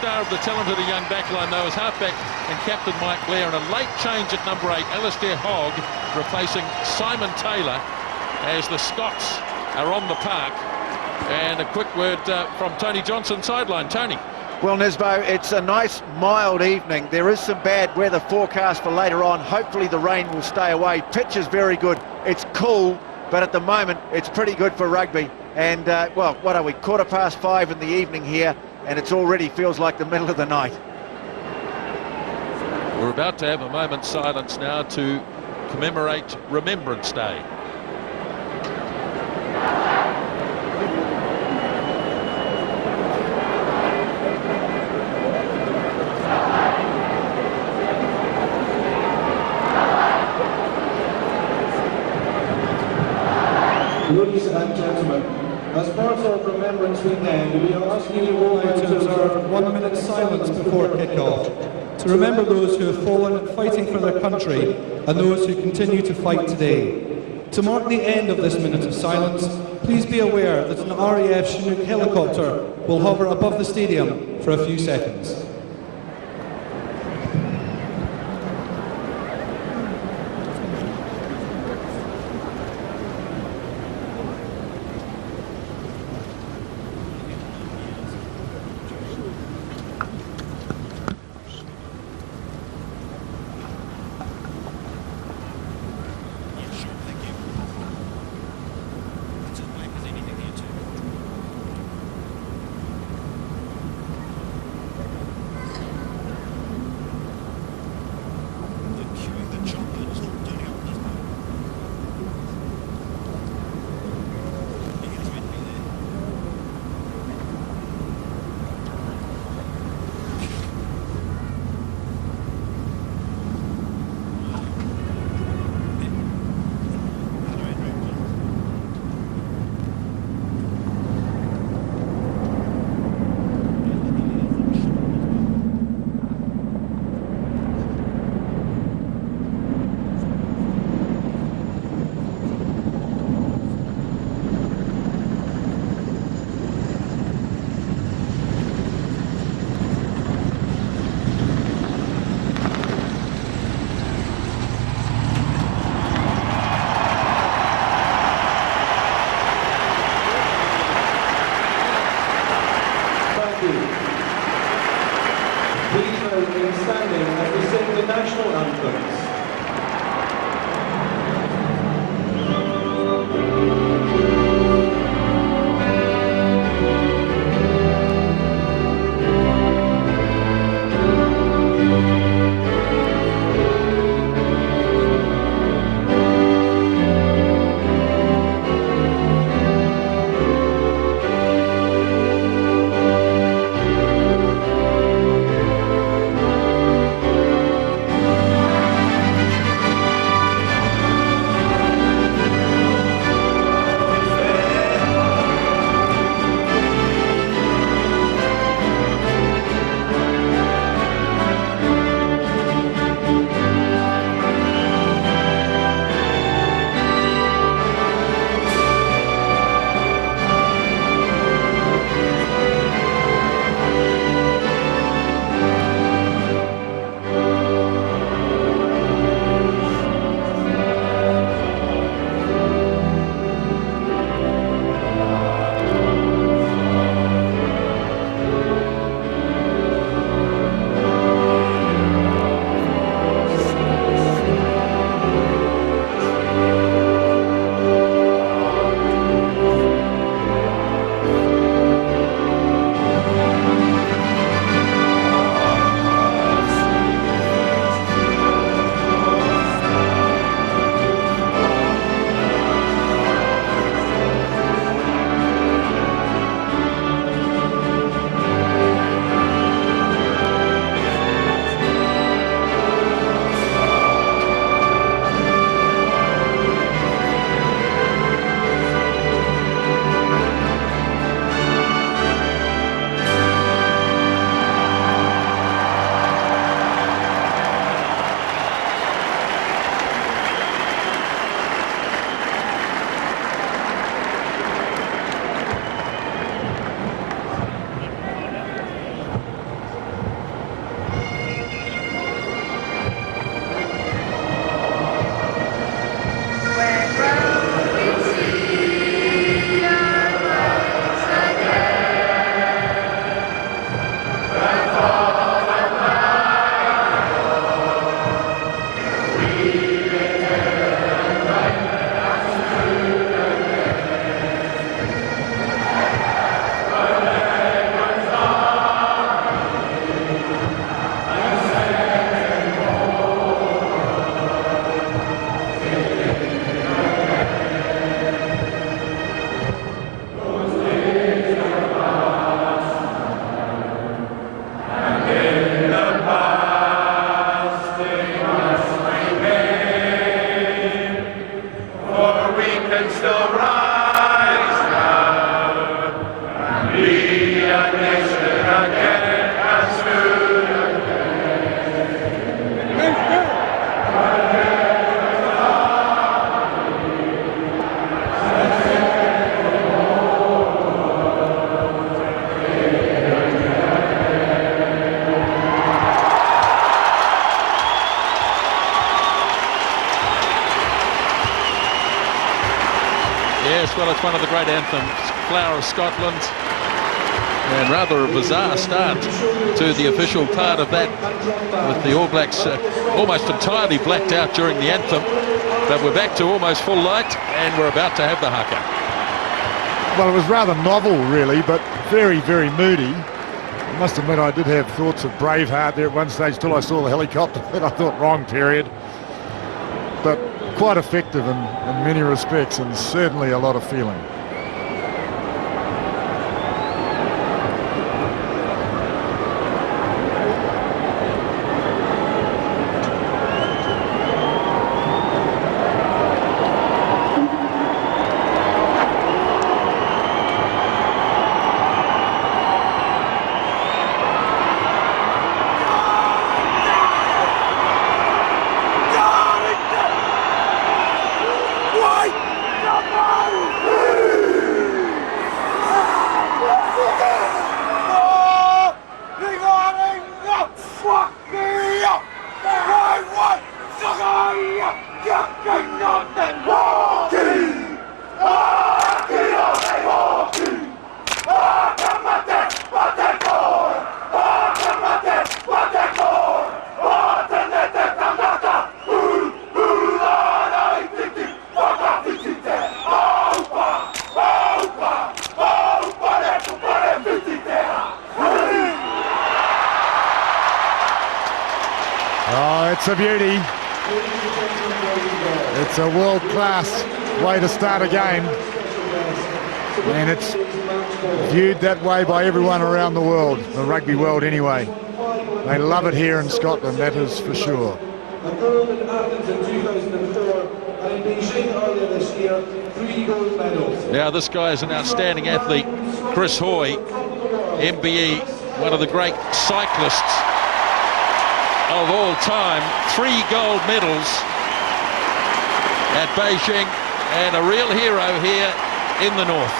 star of the talent of the young backline, though, is halfback and captain Mike Blair, and a late change at number 8, Alistair Hogg, replacing Simon Taylor as the Scots are on the park. And a quick word from Tony Johnson sideline. Tony. Well, Nisbo, it's a nice mild evening. There is some bad weather forecast for later on. Hopefully the rain will stay away. Pitch is very good. It's cool, but at the moment it's pretty good for rugby. And well, what are we, 5:15 in the evening here, and it's already feels like the middle of the night. We're about to have a moment's silence now to commemorate Remembrance Day. Ladies and gentlemen, as part of Remembrance Weekend, we are asking you all now to observe 1 minute silence before kick-off, to remember those who have fallen fighting for their country and those who continue to fight today. To mark the end of this minute of silence, please be aware that an RAF Chinook helicopter will hover above the stadium for a few seconds. Standing as we sing the national anthems. Well, it's one of the great anthems, Flower of Scotland. And rather a bizarre start to the official part of that, with the All Blacks almost entirely blacked out during the anthem. But we're back to almost full light, and we're about to have the haka. Well, it was rather novel, really, but very, very moody. I must admit, I did have thoughts of Braveheart there at one stage till I saw the helicopter, and I thought, wrong period. But quite effective in many respects, and certainly a lot of feeling. It's a beauty. It's a world-class way to start a game, and it's viewed that way by everyone around the world, the rugby world anyway. They love it here in Scotland, that is for sure. A gold in Athens in 2004, and in Beijing earlier this year, 3 gold medals. Now this guy is an outstanding athlete, Chris Hoy, MBE, one of the great cyclists of all time. 3 gold medals at Beijing, and a real hero here in the north.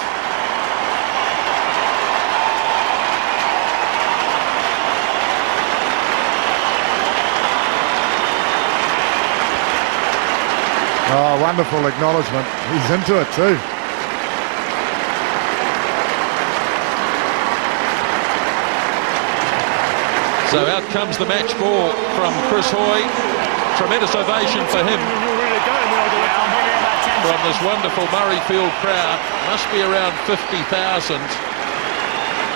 Oh, wonderful acknowledgement. He's into it too. So out comes the match ball from Chris Hoy. Tremendous ovation for him from this wonderful Murrayfield crowd. Must be around 50,000.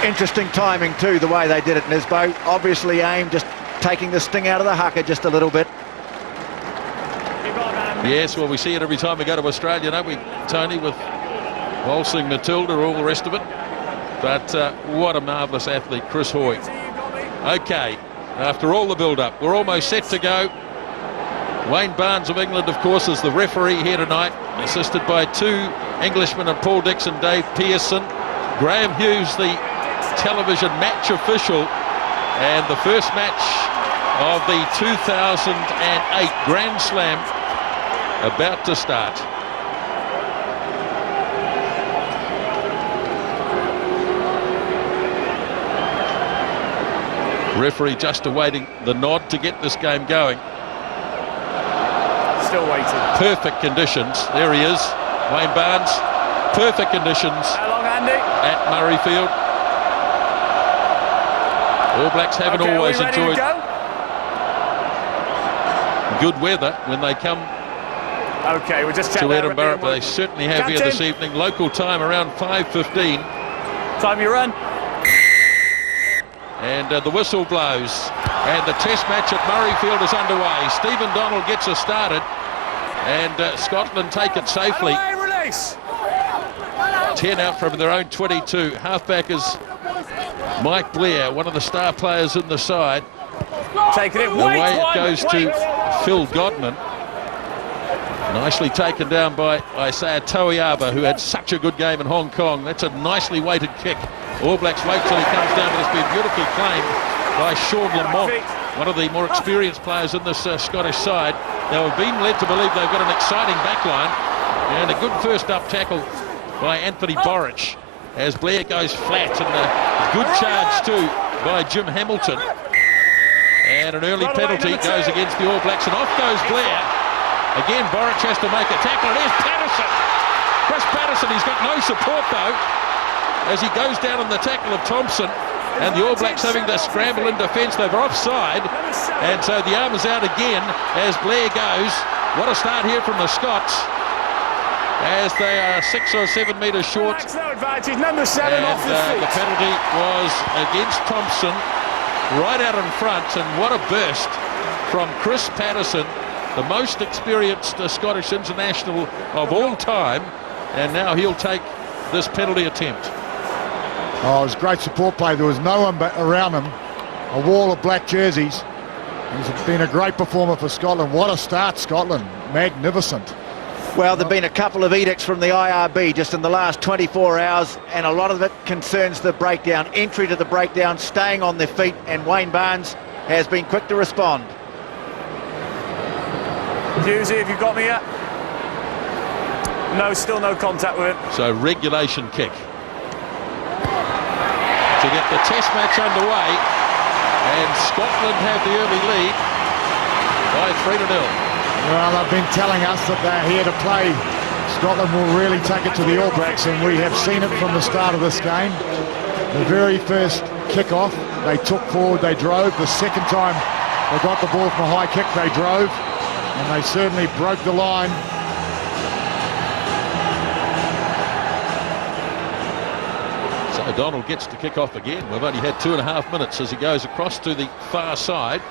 Interesting timing too, the way they did it, Nisbo. Obviously aimed, just taking the sting out of the haka just a little bit. Yes, well, we see it every time we go to Australia, don't we, Tony, with Waltzing Matilda, all the rest of it. But what a marvellous athlete, Chris Hoy. Okay, after all the build-up, we're almost set to go. Wayne Barnes of England, of course, is the referee here tonight, assisted by 2 Englishmen and Paul Dixon, Dave Pearson. Graham Hughes, the television match official, and the first match of the 2008 Grand Slam about to start. Referee just awaiting the nod to get this game going. Still waiting. Perfect conditions. There he is, Wayne Barnes. Perfect conditions. How long, Andy? At Murrayfield. All Blacks haven't always enjoyed good weather when they come we'll just to Edinburgh, but they certainly have here this evening. Local time around 5:15. Time you run. And the whistle blows, and the test match at Murrayfield is underway. Stephen Donald gets us started, and Scotland take it safely. Release. 10 out from their own 22. Halfback is Mike Blair, one of the star players in the side. Taking it. Away it goes to Phil Godman. Nicely taken down by Isaiah Toiaba, who had such a good game in Hong Kong. That's a nicely weighted kick. All Blacks wait till he comes down, but it's been beautifully claimed by Sean Lamont, one of the more experienced players in this Scottish side. Now, we've been led to believe they've got an exciting backline, and a good first up tackle by Anthony Borich as Blair goes flat, and a good charge too by Jim Hamilton. And an early penalty goes against the All Blacks, and off goes Blair. Again, Borich has to make a tackle, and here's Patterson. Chris Patterson, he's got no support though, as he goes down on the tackle of Thompson, and the All Blacks having to scramble in defence. They're offside, and so the arm is out again as Blair goes. What a start here from the Scots, as they are 6 or 7 metres short. Number 7 and off the feet. the penalty was against Thompson, right out in front, and what a burst from Chris Patterson, the most experienced Scottish international of all time, and now he'll take this penalty attempt. Oh, it was great support play. There was no one around him. A wall of black jerseys. He's been a great performer for Scotland. What a start, Scotland. Magnificent. Well, there have been a couple of edicts from the IRB just in the last 24 hours, and a lot of it concerns the breakdown, entry to the breakdown, staying on their feet, and Wayne Barnes has been quick to respond. Husey, have you got me yet? No, still no contact with him. So regulation kick to get the test match underway, and Scotland have the early lead by 3-0. Well, they've been telling us that they're here to play. Scotland will really take it to the All Blacks, and we have seen it from the start of this game. The very first kickoff, they took forward, they drove. The second time they got the ball from a high kick, they drove, and they certainly broke the line. So Donald gets to kick off again. We've only had 2.5 minutes as he goes across to the far side.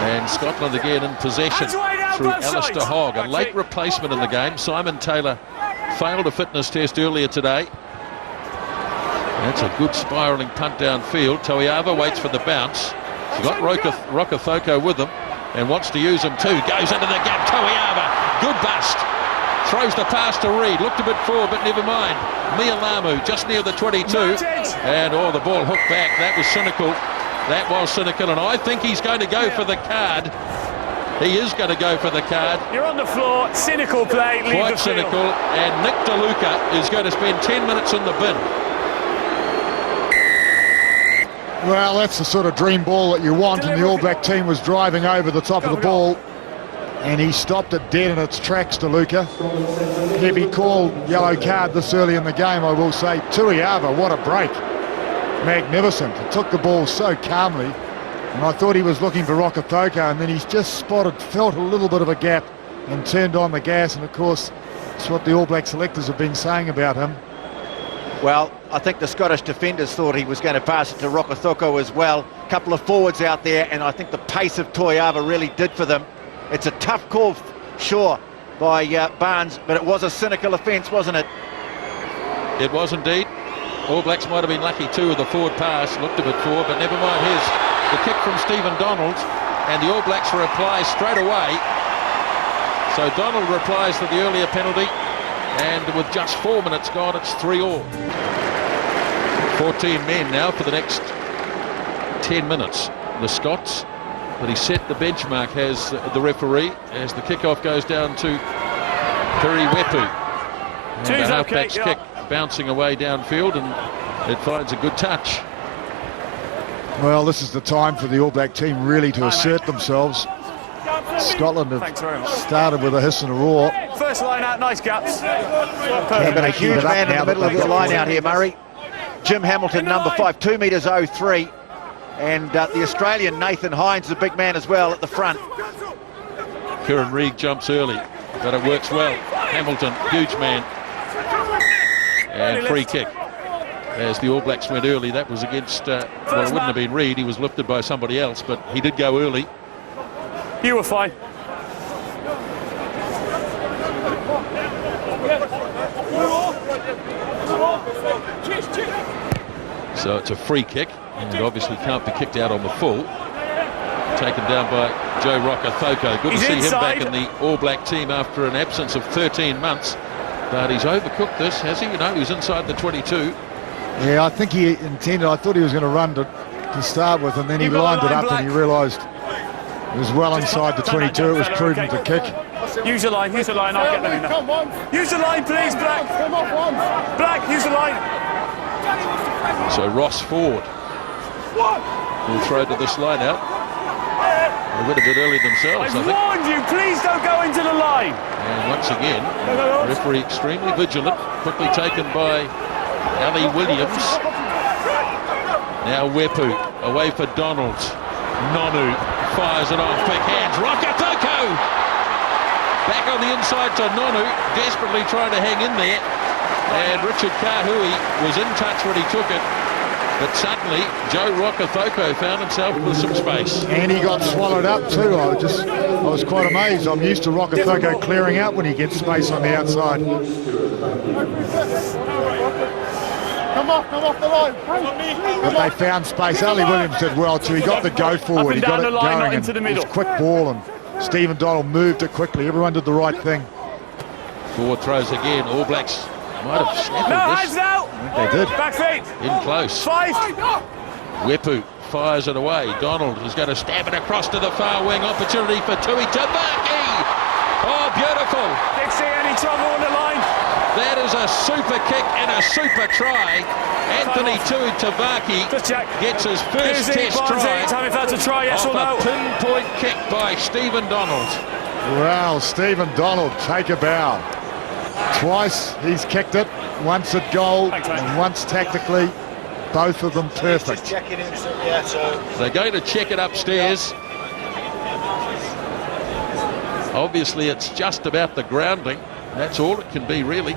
And Scotland again in possession through Alistair Hogg, a late replacement in the game. Simon Taylor failed a fitness test earlier today. That's a good spiralling punt downfield. Toiava waits for the bounce. He's got Rokethoko with him and wants to use him too. Goes into the gap. Toiava, good bust. Throws the pass to Reid. Looked a bit forward, but never mind. Mialamu just near the 22. And oh, the ball hooked back. That was cynical. That was cynical, and I think he's going to go for the card. He is going to go for the card. You're on the floor. Cynical play. Quite cynical. And Nick DeLuca is going to spend 10 minutes in the bin. Well, that's the sort of dream ball that you want, and the All Black team was driving over the top of the ball, and he stopped it dead in its tracks, DeLuca. Heavy call, yellow card this early in the game, I will say. Tuiava, what a break. Magnificent. He took the ball so calmly, and I thought he was looking for Rokethoko, and then he's just felt a little bit of a gap and turned on the gas, and of course it's what the All Black selectors have been saying about him. Well, I think the Scottish defenders thought he was going to pass it to Rokethoko as well. A couple of forwards out there, and I think the pace of Toiava really did for them. It's a tough call, sure, by Barnes, but it was a cynical offence, wasn't it? It was indeed. All Blacks might have been lucky too with the forward pass. Looked a bit forward, but never mind his. The kick from Stephen Donald, and the All Blacks reply straight away. So Donald replies to the earlier penalty, and with just 4 minutes gone, it's 3-all. 14 men now for the next 10 minutes. The Scots, but he set the benchmark, has the referee, as the kickoff goes down to Periwepu. And the halfback's kick bouncing away downfield, and it finds a good touch. Well, this is the time for the All Black team really to assert themselves. Scotland have started with a hiss and a roar. First line out, nice gaps. They've got a huge man in the middle of the line out here, Murray. Jim Hamilton, number 5, 2 metres 03. And the Australian Nathan Hines, the big man as well at the front. Kieran Reid jumps early, but it works well. Hamilton, huge man. And free kick. As the All Blacks went early, that was against, well, it wouldn't have been Reid. He was lifted by somebody else, but he did go early. You were fine. So it's a free kick, and it obviously can't be kicked out on the full. Taken down by Joe Rokethoko. Good to see him back in the All Black team after an absence of 13 months. But he's overcooked this, has he? You know, he was inside the 22. Yeah, I think he intended, I thought he was going to run to start with, and then he lined it up and he realised it was well inside the 22. It was prudent to kick. Use the line, I'll get them in there. Use the line, please, Black. Black, use the line. So Ross Ford will throw to this line out. They went a bit early themselves, I I've think. warned you, please don't go into the line. And once again, No. referee extremely vigilant, quickly taken by Ali Williams. Now Wepu, away for Donald. Nonu fires it off, quick hands, Rokotoko! Back on the inside to Nonu, desperately trying to hang in there. And Richard Kahui was in touch when he took it. But suddenly, Joe Rokotoko found himself with some space. And he got swallowed up too. I was quite amazed. I'm used to Rokotoko clearing out when he gets space on the outside. Come off the line. But they found space. Ali Williams did well too. He got the go forward. He got it going. Into the middle. It was quick ball, and Stephen Donald moved it quickly. Everyone did the right thing. Forward throws again. All Blacks might have snapped No, this. hands now. They did. Back feet. In close. 5. Wepu fires it away. Donald is going to stab it across to the far wing. Opportunity for Tui Tabaki. Oh, beautiful. Dixie, any trouble on the line? That is a super kick and a super try. Anthony Tui Tabaki Just check. gets his first test try. Tell me if that's a try, yes or no. Off a pinpoint kick by Stephen Donald. Wow, Stephen Donald, take a bow. Twice he's kicked it, once at goal and once tactically, both of them perfect. They're going to check it upstairs. Obviously it's just about the grounding. That's all it can be, really.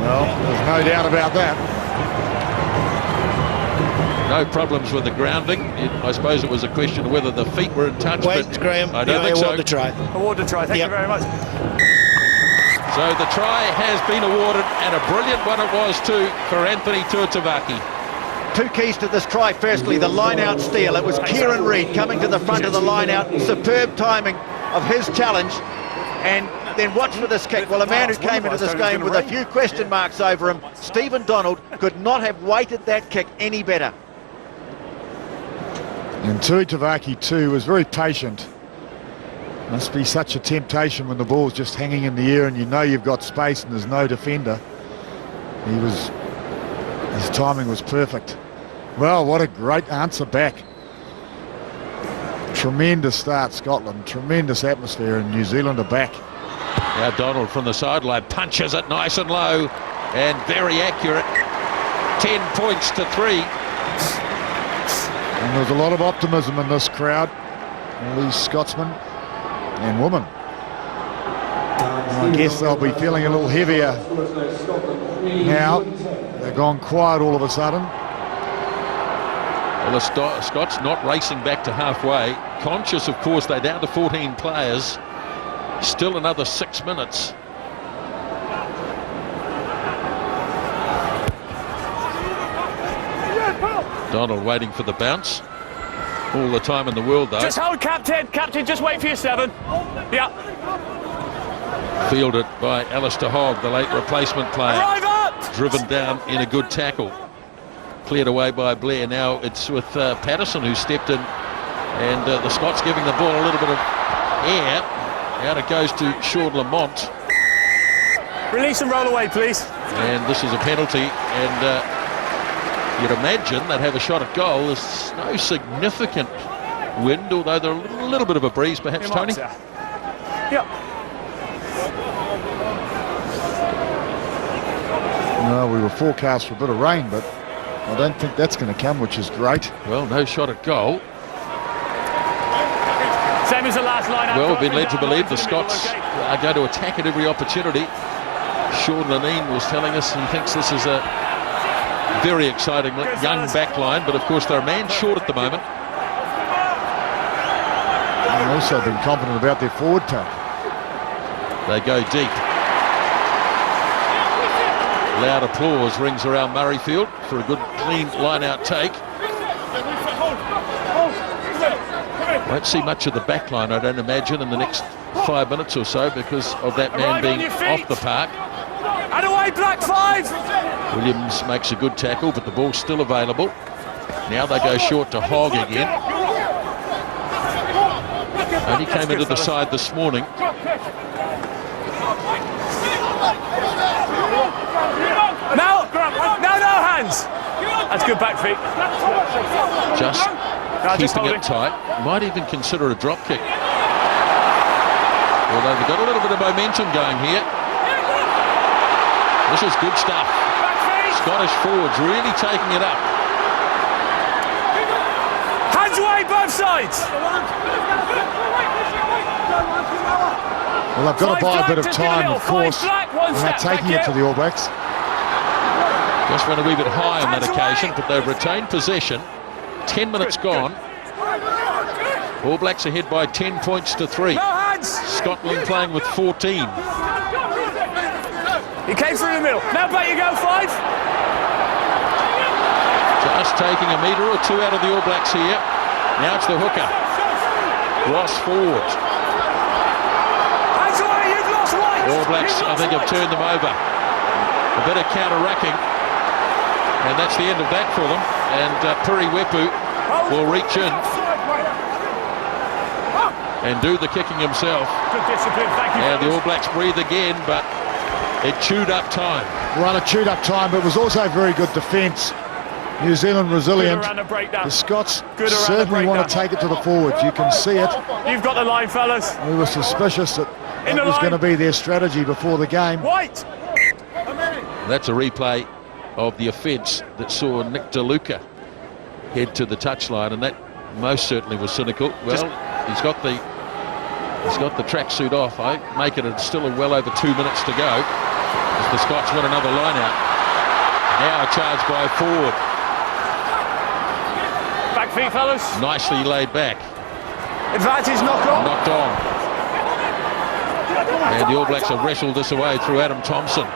Well, there's no doubt about that. No problems with the grounding. I suppose it was a question of whether the feet were in touch. Wait, but Graham, I don't think so. award the try. Award the try, thank you very much. So the try has been awarded, and a brilliant one it was too for Anthony Tuatavaki. Two keys to this try. Firstly, the line-out steal. It was Kieran Reid coming to the front of the line-out. Superb timing of his challenge. And then watch for this kick. Well, a man who came into this game with a few question marks over him, Stephen Donald, could not have weighted that kick any better. And Tuatavaki too was very patient. Must be such a temptation when the ball's just hanging in the air and you know you've got space and there's no defender. His timing was perfect. Well, what a great answer back. Tremendous start, Scotland. Tremendous atmosphere, and New Zealand are back. Now Donald from the sideline punches it nice and low and very accurate. 10 points to 3. And there's a lot of optimism in this crowd. All these Scotsmen and women. And I guess they'll be feeling a little heavier now. They've gone quiet all of a sudden. Well, the Scots not racing back to halfway. Conscious, of course, they're down to 14 players. Still another 6 minutes. Donald waiting for the bounce. All the time in the world, though. Just hold, Captain. Captain, just wait for your 7. Yeah. Fielded by Alistair Hogg, the late replacement player. Arrive up! Driven down in a good tackle. Cleared away by Blair. Now it's with Patterson, who stepped in. And the Scots giving the ball a little bit of air. Out it goes to Sean Lamont. Release and roll away, please. And this is a penalty. And you'd imagine they'd have a shot at goal. There's no significant wind, although there's a little bit of a breeze, perhaps, Tony. Yeah. No, we were forecast for a bit of rain, but I don't think that's going to come, which is great. Well, no shot at goal. Same as the last line. Well, we've been led to believe the Scots are going to attack at every opportunity. Sean Lanine was telling us he thinks this is a very exciting young back line, but of course they're a man short at the moment. And also been confident about their forward pack. They go deep. Loud applause rings around Murrayfield for a good, clean line-out take. Won't see much of the back line, I don't imagine, in the next 5 minutes or so because of that man being off the park. And away, Black 5! Williams makes a good tackle, but the ball's still available. Now they go short to Hogg again. Only came into the side this morning. No hands! That's good back feet. Just Just keeping it tight. Might even consider a drop kick. Although they've got a little bit of momentum going here. This is good stuff. Scottish forwards really taking it up. Hands away, both sides. Well, they've got to buy a bit of time, of course, and they're taking it to the All Blacks. Just went a wee bit high on that occasion, but they've retained possession. 10 minutes gone. All Blacks ahead by 10 points to 3. Scotland playing with 14. He came through the middle. Now back you go, 5. Just taking a metre or two out of the All Blacks here. Now it's the hooker. Ross forward. Hands away, you've lost White. All Blacks, I think, have turned them over. A bit of counter-racking. And that's the end of that for them. And Murrayfield will reach in and do the kicking himself. Good discipline, thank you. And the All Blacks breathe again, but it chewed up time. Well, it chewed up time, but it was also very good defence. New Zealand resilient. The Scots certainly want to take it to the forwards. You can see it. You've got the line, fellas. We were suspicious that that was going to be their strategy before the game. White. That's a replay of the offence that saw Nick DeLuca head to the touchline, and that most certainly was cynical. Well, he's got the tracksuit off. I make it still well over 2 minutes to go as the Scots win another line out. Now a charge by forward. Back feet, fellas. Nicely laid back. Advantage knock on. Knocked on. And the All Blacks have wrestled this away through Adam Thompson.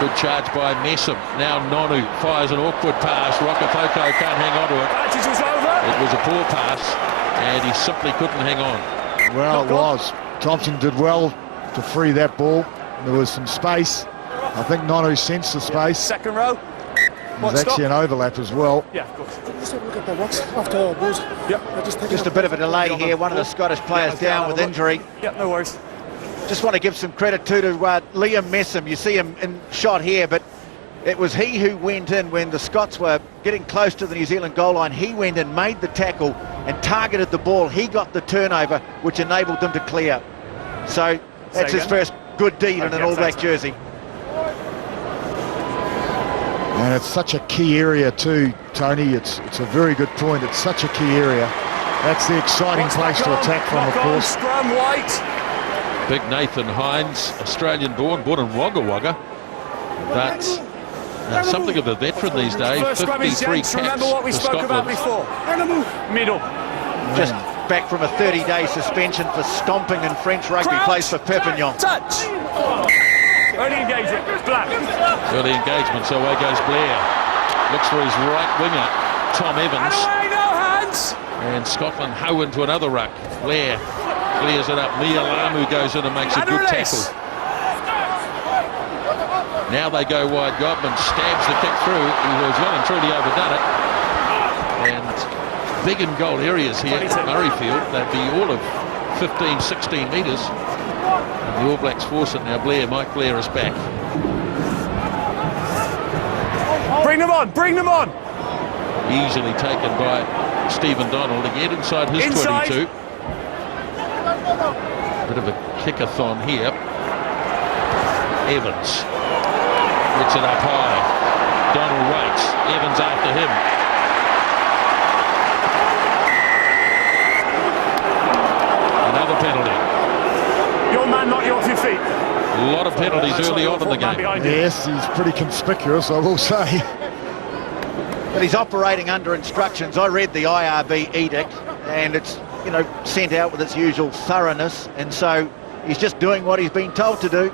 Good charge by Messam. Now Nonu fires an awkward pass. Rokafoko can't hang on to it. Advantage was over. It was a poor pass, and he simply couldn't hang on. Well, it was. Thompson did well to free that ball. There was some space. I think Nonu sensed the space. Second row. There's actually an overlap as well. Yeah, of course. Just have a look at the rocks after all goes. Yep. Just a bit of a delay here. One of the Scottish players down with injury. Yep, no worries. Just want to give some credit to Liam Messam. You see him in shot here, but it was he who went in when the Scots were getting close to the New Zealand goal line. He went in, made the tackle and targeted the ball. He got the turnover, which enabled them to clear. So that's his first good deed in an All Black jersey. And it's such a key area too, Tony. It's a very good point. It's such a key area. That's the exciting place to attack from, of course. Scrum, White. Big Nathan Hines, Australian-born, born in Wagga Wagga, but something of a veteran these days. 53 caps remember what we for spoke about Scotland. before. Middle. Just back from a 30-day suspension for stomping in French rugby. Plays for Perpignan. Touch. Early engagement. Black. Early engagement, so away goes Blair. Looks for his right winger, Tom Evans. And away, no hands. And Scotland hoe into another ruck. Blair clears it up. Mia Lamu goes in and makes a good tackle. Now they go wide. Godman stabs the kick through. He was well and truly overdone it. And big in goal areas here at Murrayfield. They'd be all of 15, 16 metres. And the All Blacks force it now. Mike Blair is back. Bring them on, bring them on. Easily taken by Stephen Donald to get inside his 22. Bit of a kick-a-thon here. Evans gets it up high. Donald waits. Evans after him. Another penalty. Your man knocked you off your feet. A lot of penalties early on in the game. Yes, he's pretty conspicuous, I will say. But he's operating under instructions. I read the IRB edict, and it's, you know, sent out with its usual thoroughness, and so he's just doing what he's been told to do.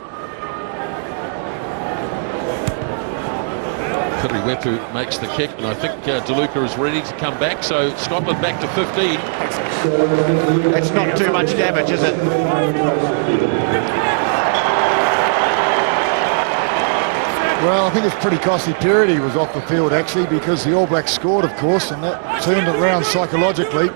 Murrayfield makes the kick, and I think DeLuca is ready to come back, so Scotland back to 15. That's not too much damage, is it? Well, I think it's pretty costly period he was off the field, actually, because the All Blacks scored, of course, and that turned it around psychologically.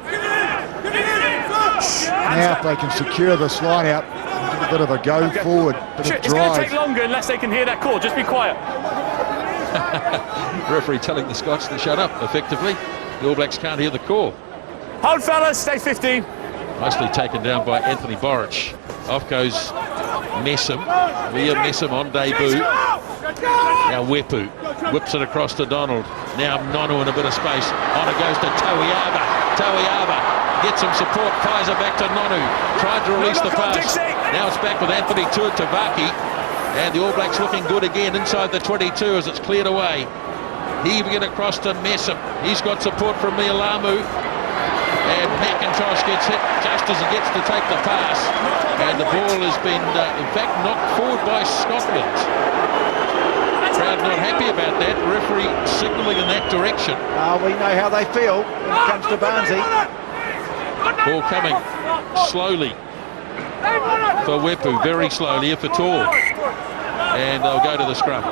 Now if they can secure this line out, a bit of a go forward, bit of It's going to take drive. longer unless they can hear that call. Just be quiet. Referee telling the Scots to shut up, effectively. The All Blacks can't hear the call. Hold, fellas, stay 15. Nicely taken down by Anthony Borich. Off goes Messam. Messam on debut. Now Wepu whips it across to Donald. Now Nonu in a bit of space. On it goes to Toiava. Toiava gets some support, fires it back to Nonu. Tried to release the pass. Now it's back with Anthony Tuatavaki. And the All Blacks looking good again inside the 22 as it's cleared away. Heaving it across to Messam. He's got support from Mialamu. And Mackintosh gets hit just as he gets to take the pass. And the ball has been, in fact, knocked forward by Scotland. Crowd not happy about that. The referee signalling in that direction. We know how they feel when it comes to Barnsley. Ball coming slowly for Wepu, very slowly, if at all. And they'll go to the scrum.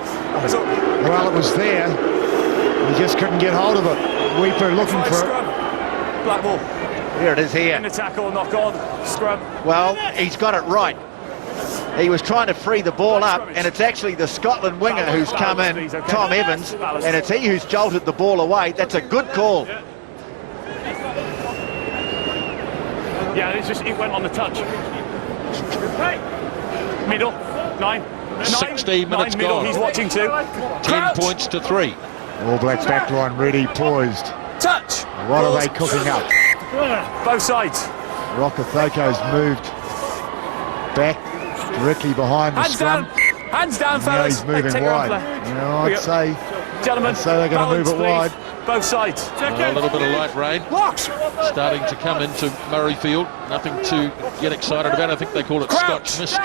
Well, it was there. He just couldn't get hold of it. Wepu looking for it. Black ball. Here it is here. In the tackle, knock on, scrum. Well, he's got it right. He was trying to free the ball up, and it's actually the Scotland winger who's come in, Tom Evans, and it's he who's jolted the ball away. That's a good call. Yeah, it's just, it went on the touch. Middle, 9. 16 minutes middle, gone. he's watching too. 10 points to 3. All Blacks back line ready, poised. Touch. What are they cooking up? Both sides. Rokothoko's moved back directly behind the scrum. Hands down, Now fellas. he's moving wide. I'd say Gentlemen, they're going to move it wide. Both sides. A little bit of light rain starting to come into Murrayfield. Nothing to get excited about. I think they call it Scotch mist.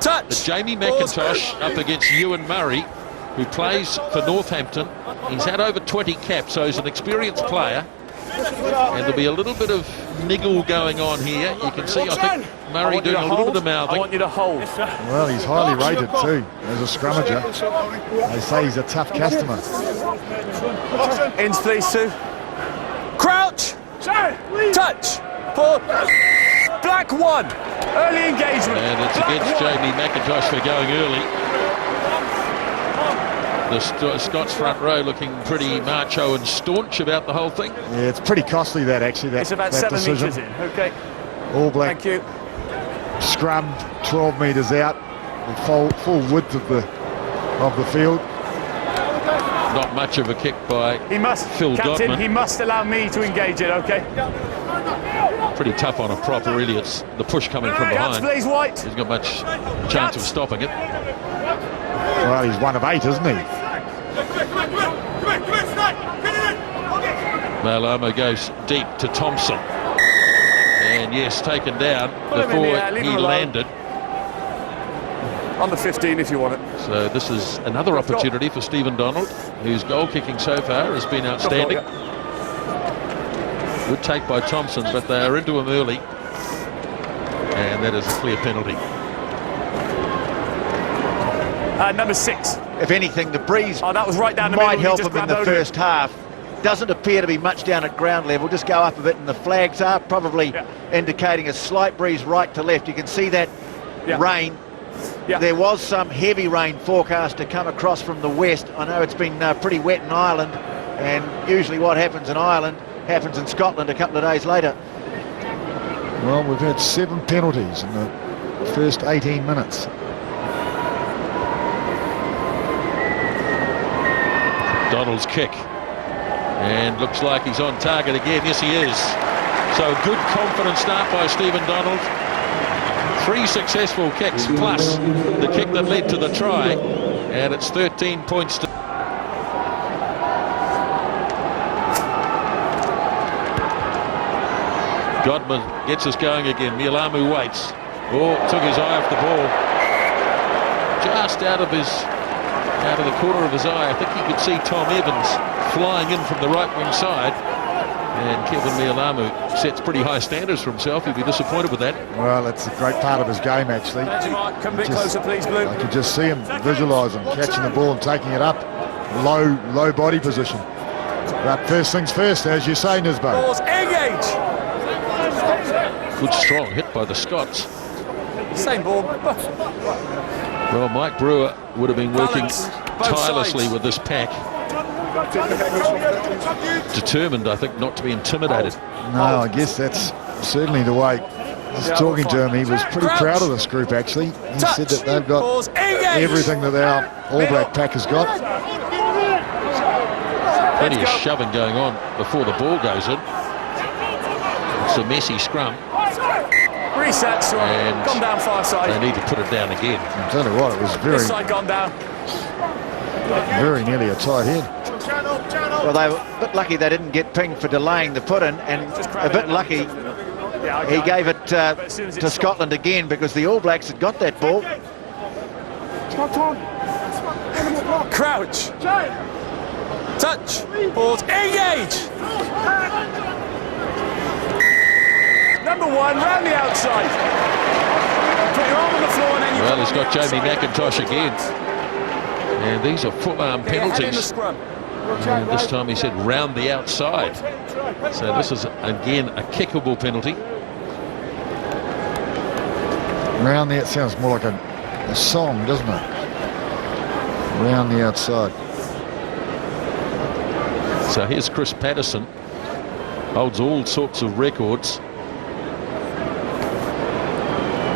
Touch. But Jamie Mackintosh up against Ewan Murray, who plays for Northampton. He's had over 20 caps, so he's an experienced player. And there'll be a little bit of niggle going on here. You can see, I think, Murray doing a little bit of mouthing. I want you to hold. Well, he's highly rated too as a scrummager. They say he's a tough customer. Ins, please, Sue. Crouch. Touch. Forward. Black 1. Early engagement. And it's against Jamie Mackintosh for going early. The Scots front row looking pretty macho and staunch about the whole thing. Yeah, it's pretty costly that actually. It's about 7 decision. metres in. Okay. All Black. Thank you. Scrum 12 metres out, the full width of the field. Not much of a kick by Phil Captain, Dodman. he must allow me to engage it, okay? Pretty tough on a prop, really. It's the push coming from behind. Please, White. He's got much chance of stopping it. Well, he's 1 of 8, isn't he? Malamo goes deep to Thompson. And yes, taken down before he landed. On the 15 if you want it. So this is another opportunity for Stephen Donald, whose goal kicking so far has been outstanding. Good take by Thompson, but they are into him early. And that is a clear penalty. Number 6. If anything, the breeze that was right down the might middle. help him in the first half. Doesn't appear to be much down at ground level. Just go up a bit, and the flags are probably indicating a slight breeze right to left. You can see that rain. There was some heavy rain forecast to come across from the west. I know it's been pretty wet in Ireland, and usually what happens in Ireland happens in Scotland a couple of days later. Well, we've had 7 penalties in the first 18 minutes. Donald's kick, and looks like he's on target again. Yes, he is. So a good confident start by Stephen Donald. 3 successful kicks plus the kick that led to the try, and it's 13 points to Godman gets us going again. Mialamu waits. Took his eye off the ball, just out of the corner of his eye. I think he could see Tom Evans flying in from the right wing side, and Kevin Mialamu sets pretty high standards for himself. He'd be disappointed with that. Well, it's a great part of his game actually. Come a bit closer, please, Blue. I could just see him, visualise him catching the ball and taking it up, low body position. But first things first, as you say, Nisbo. Engage. Good strong hit by the Scots. Same ball. Well, Mike Brewer would have been working tirelessly with this pack. Determined, I think, not to be intimidated. No, I guess that's certainly the way. Just talking to him, he was pretty proud of this group, actually. He said that they've got everything that our All Black pack has got. Plenty of shoving going on before the ball goes in. It's a messy scrum. Resets, and gone down far side. They need to put it down again. I'll tell you what, it was This side gone down. very nearly a tight head. Well, they were a bit lucky they didn't get pinged for delaying the put-in, and a bit lucky he gave it to Scotland again, because the All Blacks had got that ball. Crouch. Touch. Balls. Engage. Number 1, round the outside. Put your arm on the floor and then you... Well, he's got Jamie Mackintosh again. And these are full-arm penalties. And this time he said round the outside. So this is, again, a kickable penalty. Round there, it sounds more like a song, doesn't it? Round the outside. So here's Chris Patterson. Holds all sorts of records.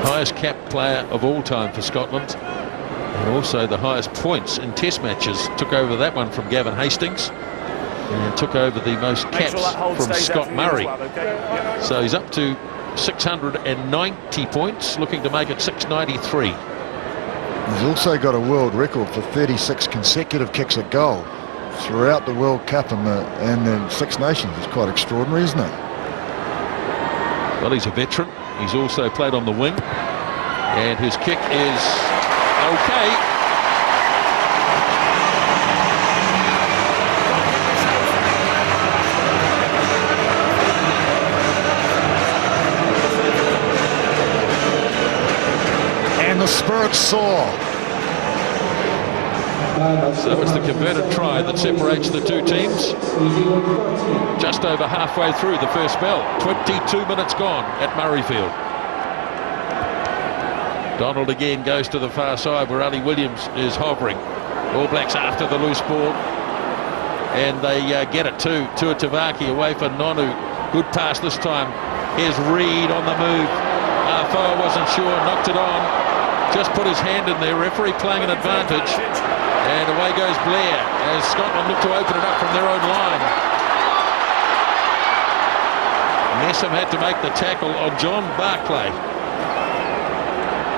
Highest capped player of all time for Scotland. And also the highest points in test matches. Took over that one from Gavin Hastings. And took over the most caps from Scott Murray. So he's up to 690 points, looking to make it 693. He's also got a world record for 36 consecutive kicks at goal throughout the World Cup and the Six Nations. It's quite extraordinary, isn't it? Well, he's a veteran. He's also played on the wing, and his kick is okay. And the spirit soar. So it's the converted try that separates the two teams. Just over halfway through the first spell. 22 minutes gone at Murrayfield. Donald again goes to the far side where Ali Williams is hovering. All Blacks after the loose ball. And they get it to Tuatavaki away for Nonu. Good pass this time. Here's Reid on the move. Arfoa wasn't sure, knocked it on. Just put his hand in there. Referee playing an advantage. And away goes Blair as Scotland look to open it up from their own line. Messam had to make the tackle on John Barclay.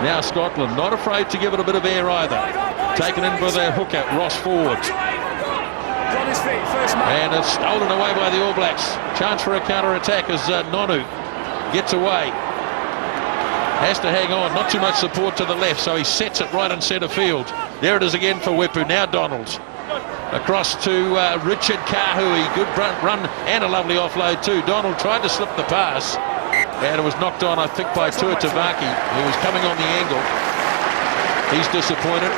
Now Scotland not afraid to give it a bit of air either. Taken in for their hooker, Ross Ford. And it's stolen away by the All Blacks. Chance for a counter-attack as Nonu gets away. Has to hang on, not too much support to the left, so he sets it right in centre field. There it is again for Wepu. Now Donald. Across to Richard Kahui. Good run and a lovely offload too. Donald tried to slip the pass, and it was knocked on, I think, by Tuatavaki, who was coming on the angle. He's disappointed.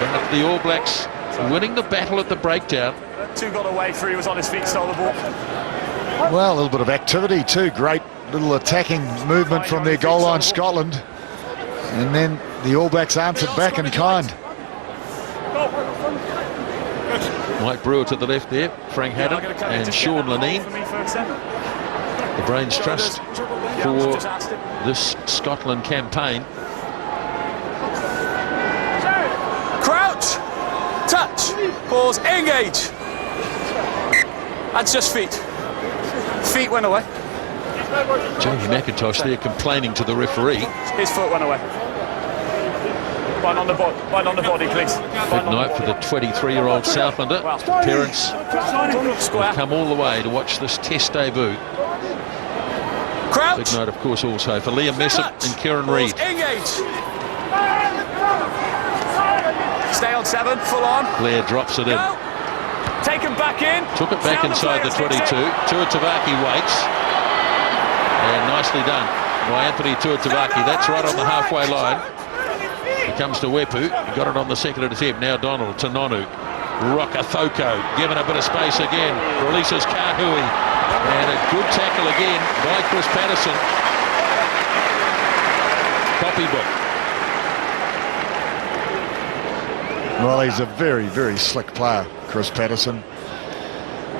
But the All Blacks winning the battle at the breakdown. 2 got away, 3 was on his feet, stole the ball. Well, a little bit of activity too. Great little attacking movement from their goal line, Scotland. And then the All Blacks answered back in kind. Mike Brewer to the left there, Frank Haddon and Sean Lanine. The brains trust for this Scotland campaign. Crouch, touch, pause, engage. That's just feet. Feet went away. Jamie Mackintosh there complaining to the referee. His foot went away. One on the body, please. Big night for the 23-year-old Southlander. Parents have come all the way to watch this test debut. Crouch. Big night, of course, also for Liam Messam and Kieran Reid. Engage. Stay on 7, full on. Blair drops it in. Go. Take him back in. Took it back inside the 22. Tuatavaki waits. And nicely done by Anthony Tuatavaki. That's right on the halfway line. He comes to Wepu. He got it on the second attempt. Now Donald to Nonu. Rokathoko given a bit of space again. Releases Kahui. And a good tackle again by Chris Patterson. Copybook. Well, he's a very, very slick player, Chris Patterson.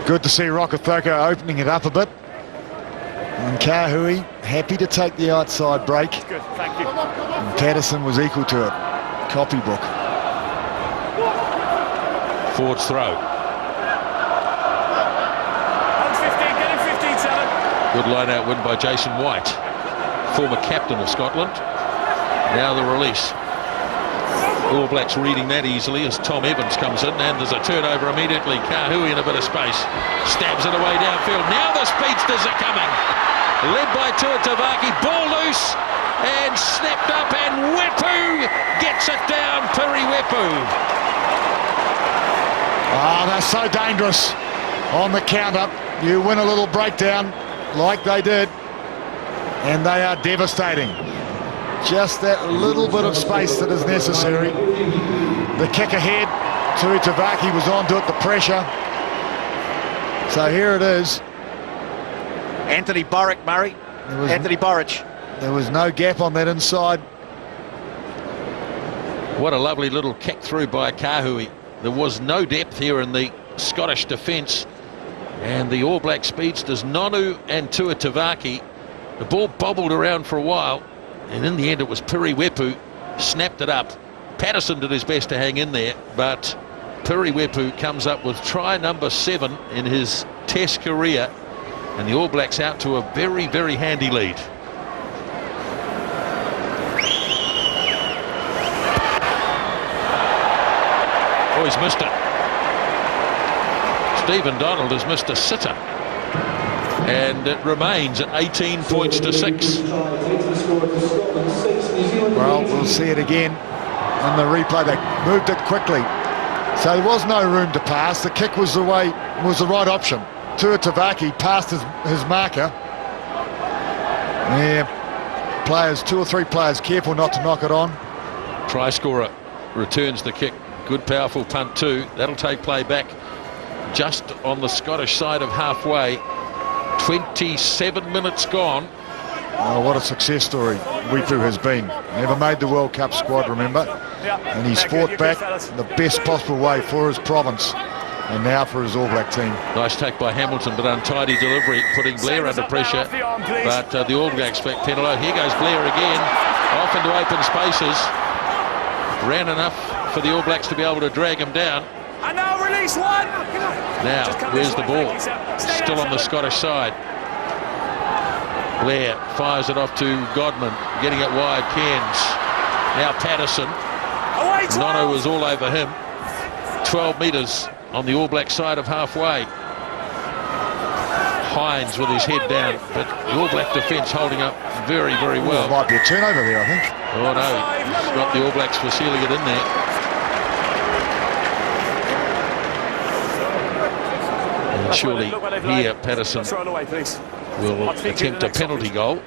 Good to see Rokethoko opening it up a bit. And Kahui happy to take the outside break. Good, thank you. And Patterson was equal to it. Copybook. Ford's throw. On 15, get him 15-7. Good line-out win by Jason White, former captain of Scotland. Now the release. All Blacks reading that easily as Tom Evans comes in, and there's a turnover immediately. Kahui in a bit of space, stabs it away downfield. Now the speedsters are coming, led by Tuatavaki. Ball loose and snapped up, and Wepu gets it down. Piri Wepu. Ah, they're so dangerous on the count-up. You win a little breakdown like they did, and they are devastating. Just that little bit of space that is necessary. The kick ahead, Tuatavaki was onto it, the pressure. So here it is. Anthony Borwick, Murray. Anthony Borwick. There was no gap on that inside. What a lovely little kick through by Kahui. There was no depth here in the Scottish defence, and the All Black speedsters, Nonu and Tuatavaki, the ball bobbled around for a while, and in the end it was Piri Wepu snapped it up. Patterson did his best to hang in there, but Piri Wepu comes up with try number 7 in his Test career, and the All Blacks out to a very, very handy lead. Oh, he's missed it. Stephen Donald has missed a sitter, and it remains at 18 points to 6. Well, we'll see it again on the replay. They moved it quickly, so there was no room to pass. The kick was the right option. Tuatavaki passed his marker. Yeah, players, 2 or 3 players, careful not to knock it on. Try scorer returns the kick. Good powerful punt too. That'll take play back just on the Scottish side of halfway. 27 minutes gone. Oh, what a success story Wepu has been. Never made the World Cup squad, remember? And he's fought back the best possible way for his province, and now for his All Black team. Nice take by Hamilton, but untidy delivery, putting Blair under pressure. But the All Blacks expect penalty. Here goes Blair again, off into open spaces. Ran enough for the All Blacks to be able to drag him down. And now release one. Now, where's the ball? Still on the Scottish side. Blair fires it off to Godman, getting it wide. Cairns. Now Patterson. Nono was all over him. 12 metres on the All Black side of halfway. Hines with his head down, but the All Black defence holding up very, very well. It might be a turnover there, I think. Oh no, he's got the All Blacks for sealing it in there. And surely here Patterson will attempt a penalty goal.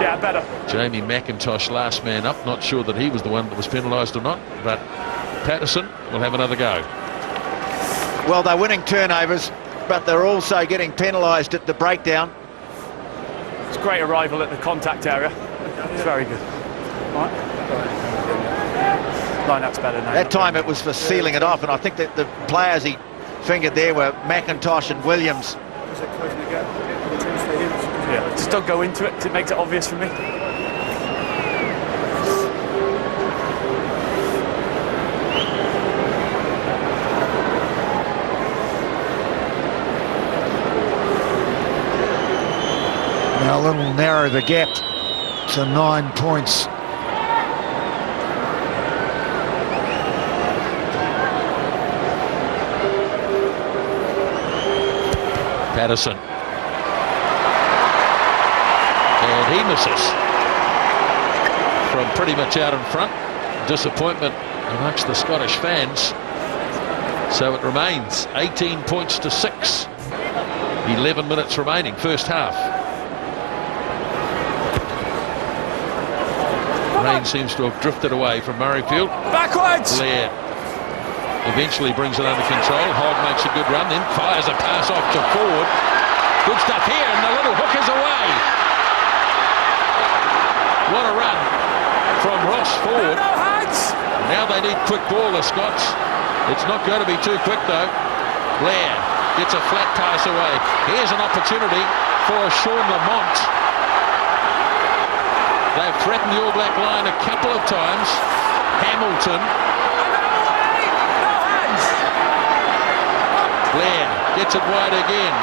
Yeah, better. Jamie Mackintosh last man up. Not sure that he was the one that was penalised or not, but Patterson will have another go. Well, they're winning turnovers, but they're also getting penalised at the breakdown. It's a great arrival at the contact area. It's very good. Right. Line-up's better now. That time it was for sealing it off, and I think that the players he fingered there were Mackintosh and Williams. Yeah, just don't go into it, 'cause it makes it obvious for me. Now a little narrow the gap to 9 points. Patterson. And he misses from pretty much out in front. Disappointment amongst the Scottish fans. So it remains 18 points to 6. 11 minutes remaining, first half. Rain seems to have drifted away from Murrayfield. Backwards! Blair eventually brings it under control. Hogg makes a good run, then fires a pass off to Ford. Good stuff here, and the little hook is away. What a run from Ross Ford. Now they need quick ball, the Scots. It's not going to be too quick, though. Blair gets a flat pass away. Here's an opportunity for Sean Lamont. They've threatened the All Black line a couple of times. Hamilton. Blair gets it wide again.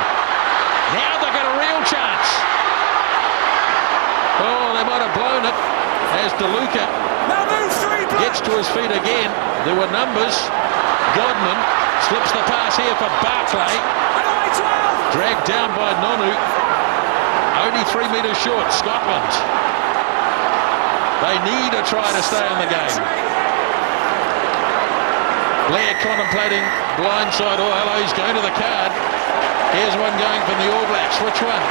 Now they've got a real chance. Oh, they might have blown it as DeLuca gets to his feet again. There were numbers. Godman slips the pass here for Barclay. Dragged down by Nonu. Only 3 metres short, Scotland. They need a try to stay in the game. Blair contemplating blindside. Oh, hello, he's going to the card. Here's one going from the All Blacks. Which one?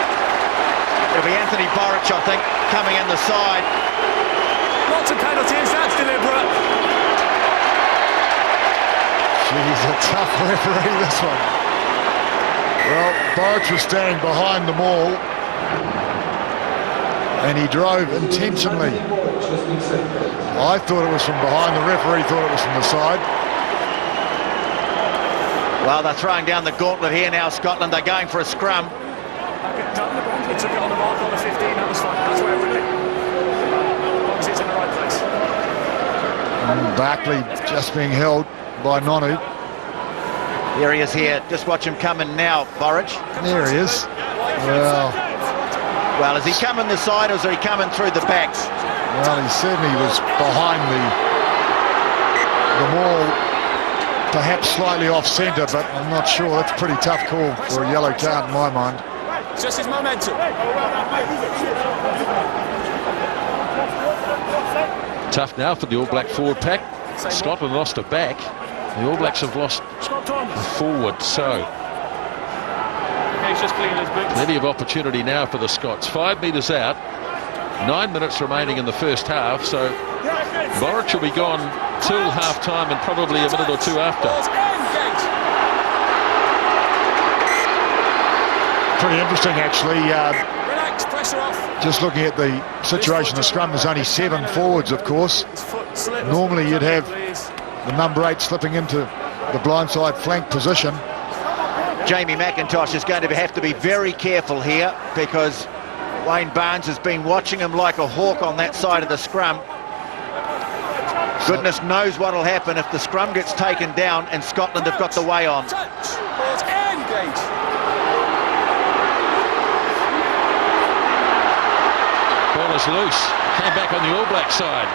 It'll be Anthony Borich, I think, coming in the side. Lots of penalties, that's deliberate. He's a tough referee, this one. Well, Borich was standing behind the maul, and he drove intentionally. I thought it was from behind. The referee thought it was from the side. Well, they're throwing down the gauntlet here now, Scotland. They're going for a scrum. He took it on the mark on the 15, that was fine. That's where everything. As long as it's in the right place. And Barclay just being held by Nonu. Here he is here. Just watch him coming now, Borich. There he is. Well, is he coming the side or is he coming through the backs? well, he certainly was behind the maul. Perhaps slightly off centre, but I'm not sure. That's a pretty tough call for a yellow card in my mind. Just his momentum. Tough now for the All Black forward pack. Scotland lost a back. The All Blacks have lost a forward, so plenty of opportunity now for the Scots. 5 metres out, 9 minutes remaining in the first half, so Borich will be gone till half-time and probably a minute or two after. Pretty interesting, actually. Just looking at the situation, the scrum, there's only 7 forwards, of course. Normally you'd have the number 8 slipping into the blindside flank position. Jamie Mackintosh is going to have to be very careful here because Wayne Barnes has been watching him like a hawk on that side of the scrum. Goodness knows what will happen if the scrum gets taken down and Scotland have got the way on. Ball is loose. Came back on the All Black side.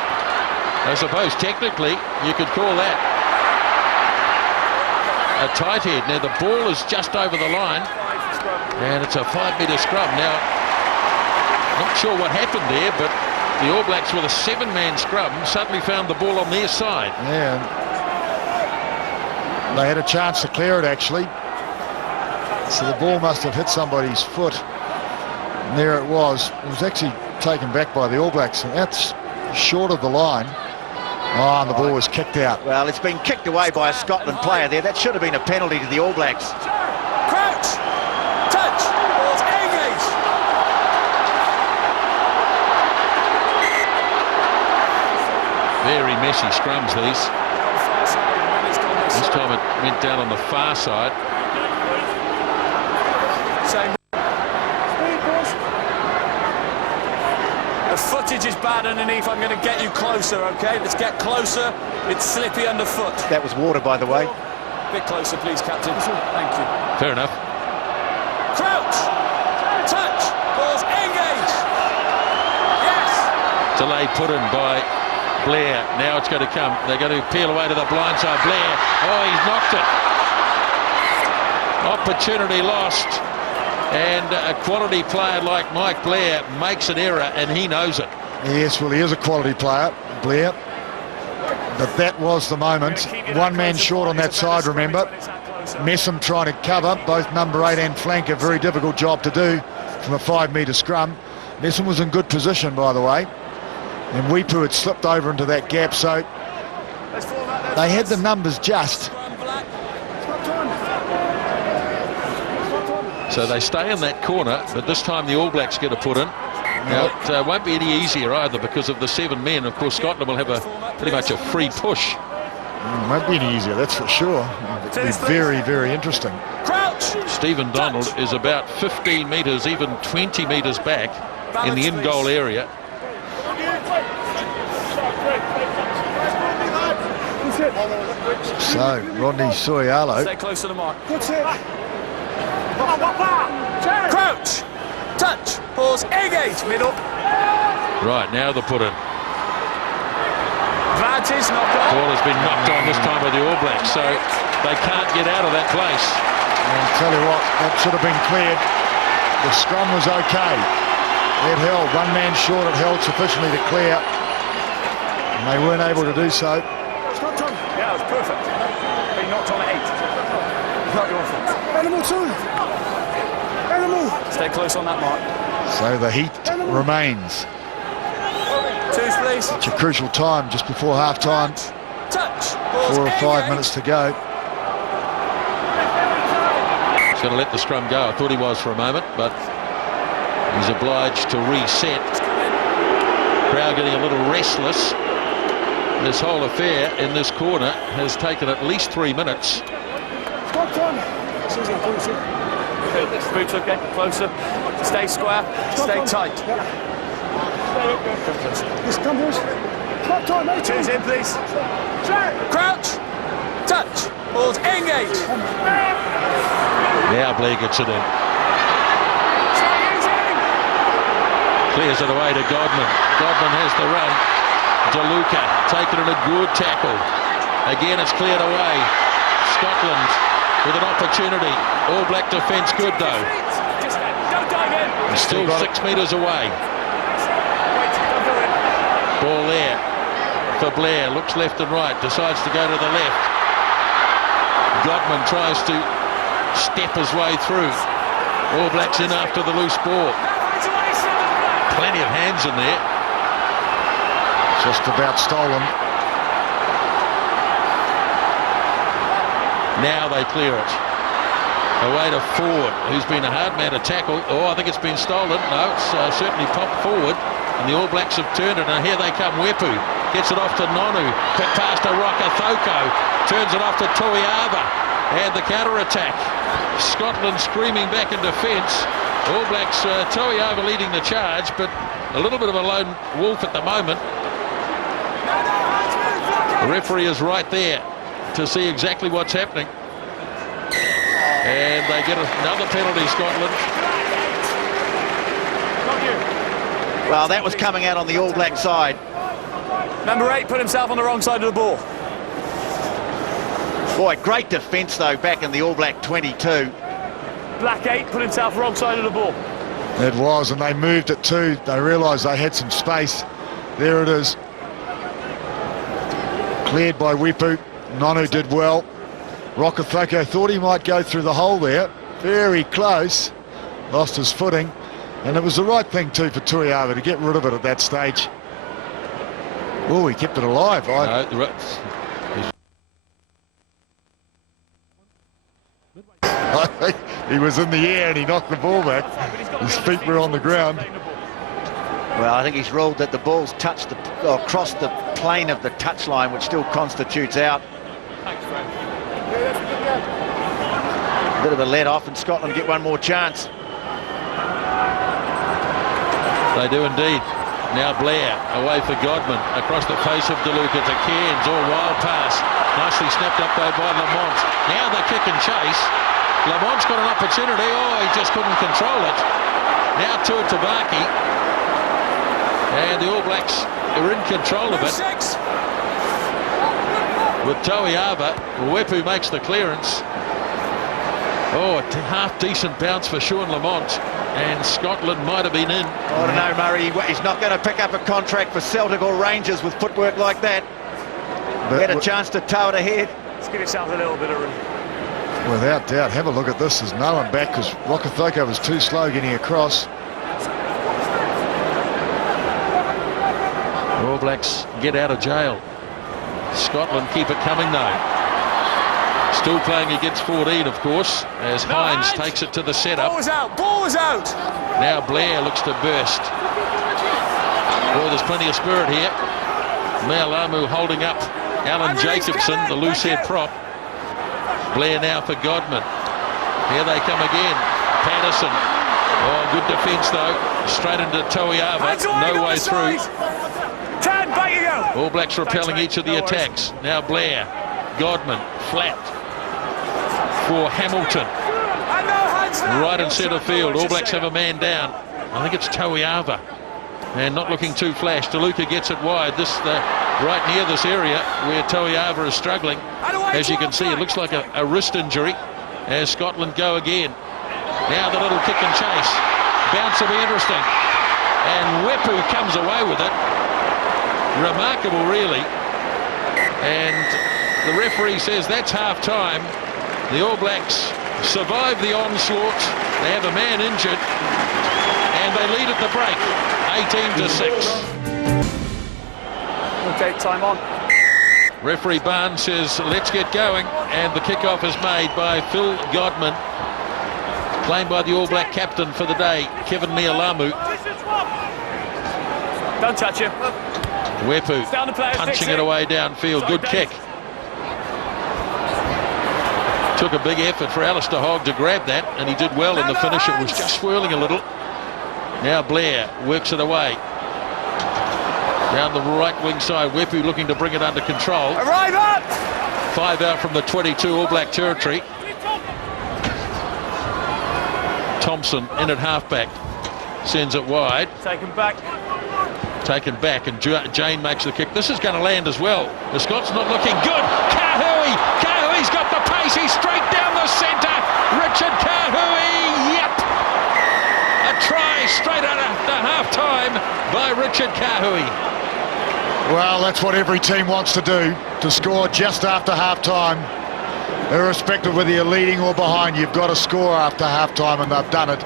I suppose technically you could call that a tight head. Now the ball is just over the line and it's a 5-metre scrum. Now, not sure what happened there, but the All Blacks with a 7-man scrum suddenly found the ball on their side. Yeah, they had a chance to clear it, actually. So the ball must have hit somebody's foot. And there it was. It was actually taken back by the All Blacks. And that's short of the line. Oh, and the ball was kicked out. Well, it's been kicked away by a Scotland player there. That should have been a penalty to the All Blacks. Crouch! Touch! Ball's engaged! Very messy scrums, these. This time it went down on the far side. The footage is bad underneath. I'm going to get you closer, okay? Let's get closer. It's slippy underfoot. That was water, by the way. A bit closer, please, Captain. Thank you. Fair enough. Crouch! Touch! Ball's engaged! Yes! Delay put in by Blair. Now it's going to come. They're going to peel away to the blind side. Blair. Oh, he's knocked it. Opportunity lost. And a quality player like Mike Blair makes an error, and he knows it. Yes, well, he is a quality player, Blair. But that was the moment. 1 man short on that side, remember. Messam trying to cover, both number 8 and flank, a very difficult job to do from a 5-metre scrum. Messam was in good position, by the way. And Weepu had slipped over into that gap, so they had the numbers just. So they stay in that corner, but this time the All Blacks get a put in. Now, it won't be any easier either because of the 7 men. Of course, Scotland will have pretty much a free push. Won't be any easier, that's for sure. It'll be very, very interesting. Crouch. Stephen Donald is about 15 metres, even 20 metres back in the in-goal area. So, Rodney Soyalo. Stay close to the mark. Crouch. Touch. Pause. Engage. Middle. Right, now the put-in. That is knocked on. Ball has been knocked on this time by the All Blacks, so they can't get out of that place. I'll tell you what, that should have been cleared. The scrum was okay. It held. One man short, it held sufficiently to clear. And they weren't able to do so. Yeah, it was perfect. But he knocked on at 8. Not your fault. Animal 2. Animal. Stay close on that mark. So the heat remains. Twos, please. It's a crucial time just before half-time. Touch. Pause. 4 or 5 Engage. minutes to go. He's going to let the scrum go. I thought he was for a moment, but he's obliged to reset. Crowd getting a little restless. This whole affair in this corner has taken at least 3 minutes. Boots okay. Closer. Stay square. Stay tight. Twos in, please. Crouch. Touch. Pause. Engage. Now Blair gets it in. Clears it away to Godman. Godman has the run. DeLuca taking it, a good tackle. Again, it's cleared away. Scotland with an opportunity. All Black defence good though. Still 6 metres away. Ball there for Blair. Looks left and right. Decides to go to the left. Godman tries to step his way through. All Blacks in after the loose ball. Plenty of hands in there. Just about stolen. Now they clear it. Away to Ford, who's been a hard man to tackle. Oh, I think it's been stolen. No, it's certainly popped forward. And the All Blacks have turned it. And here they come. Wepu gets it off to Nonu. Put past to Thoko. Turns it off to Tuiava. And the counter-attack. Scotland screaming back in defence. All Blacks, Tuiava leading the charge, but a little bit of a lone wolf at the moment. The referee is right there to see exactly what's happening. And they get another penalty, Scotland. Well, that was coming out on the All Black side. Number 8 put himself on the wrong side of the ball. Boy, great defence, though, back in the All Black 22. Black 8 put himself wrong side of the ball. It was, and they moved it too. They realised they had some space. There it is. Cleared by Wepu. Nonu did well. Thoko thought he might go through the hole there. Very close. Lost his footing. And it was the right thing too for Tuiava to get rid of it at that stage. Oh, he kept it alive. I think he was in the air and he knocked the ball back. His feet were on the ground. Well, I think he's ruled that the ball's touched or crossed the plane of the touchline, which still constitutes out. A bit of a let-off, and Scotland get one more chance. They do indeed. Now Blair away for Godman. Across the face of DeLuca to Cairns. All wild pass. Nicely snapped up though by Lamont. Now the kick and chase. Lamont's got an opportunity. Oh, he just couldn't control it. Now to Tabaki. And the All Blacks are in control of it. With Tuiava, Wepu makes the clearance. Oh, a half-decent bounce for Sean Lamont. And Scotland might have been in. I don't know, Murray. He's not going to pick up a contract for Celtic or Rangers with footwork like that. Get a chance to tow it ahead. Let's give yourself a little bit of room. Without doubt. Have a look at this. There's no one back because Thoko was too slow getting across. All Blacks get out of jail. Scotland keep it coming though. Still playing against 14, of course, as Hines takes it to the setup. Ball was out. Ball was out. Now Blair looks to burst. Boy, there's plenty of spirit here. Mealamu holding up Alan Jacobson, the loose head prop. Blair now for Godman. Here they come again. Patterson. Oh, good defence though. Straight into Toiava. No way through. All Blacks repelling each of the attacks. Now Blair. Godman. Flat. For Hamilton. Right in centre field. All Blacks have a man down. I think it's Toiava. And not looking too flash. DeLuca gets it wide. This right near this area where Toiava is struggling. As you can see, it looks like a wrist injury as Scotland go again. Now the little kick and chase. Bounce will be interesting. And Wepu comes away with it. Remarkable, really. And the referee says that's half-time. The All Blacks survive the onslaught. They have a man injured. And they lead at the break. 18-6. We'll take time on. Referee Barnes says, let's get going. And the kickoff is made by Phil Godman. Claimed by the All Black captain for the day, Kevin Mealamu. Don't touch him. Wepu punching it away downfield. Good kick. Took a big effort for Alistair Hogg to grab that, and he did well in the finish. It was just swirling a little. Now Blair works it away. Down the right wing side, Wepu looking to bring it under control. Arrive up! 5 out from the 22, All Black territory. Thompson in at halfback. Sends it wide. Taken back. Taken back, and Jane makes the kick. This is going to land as well. The Scots not looking good. Kahui! Kahui's got the pace. He's straight down the centre. Richard Kahui. Yep. A try straight out of the half-time by Richard Kahui. Well, that's what every team wants to do, to score just after half-time. Irrespective of whether you're leading or behind, you've got to score after half-time, and they've done it.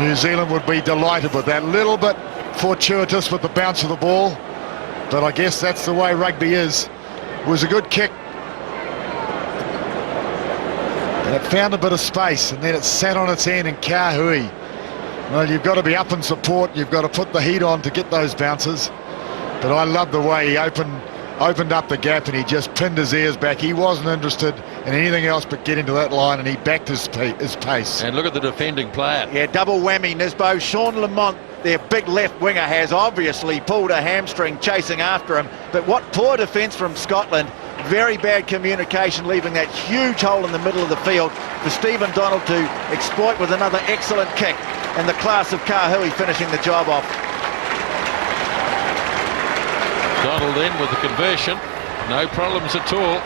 New Zealand would be delighted with that. Little bit fortuitous with the bounce of the ball, but I guess that's the way rugby is. It was a good kick. And it found a bit of space, and then it sat on its end, and Kahui. Well, you've got to be up in support. You've got to put the heat on to get those bounces. But I love the way he opened up the gap, and he just pinned his ears back. He wasn't interested in anything else but getting to that line, and he backed his pace. And look at the defending player. Yeah, double whammy, Nisbo. Sean Lamont, their big left winger, has obviously pulled a hamstring chasing after him. But what poor defence from Scotland. Very bad communication, leaving that huge hole in the middle of the field for Stephen Donald to exploit with another excellent kick. And the class of Kahui finishing the job off. Donald in with the conversion. No problems at all.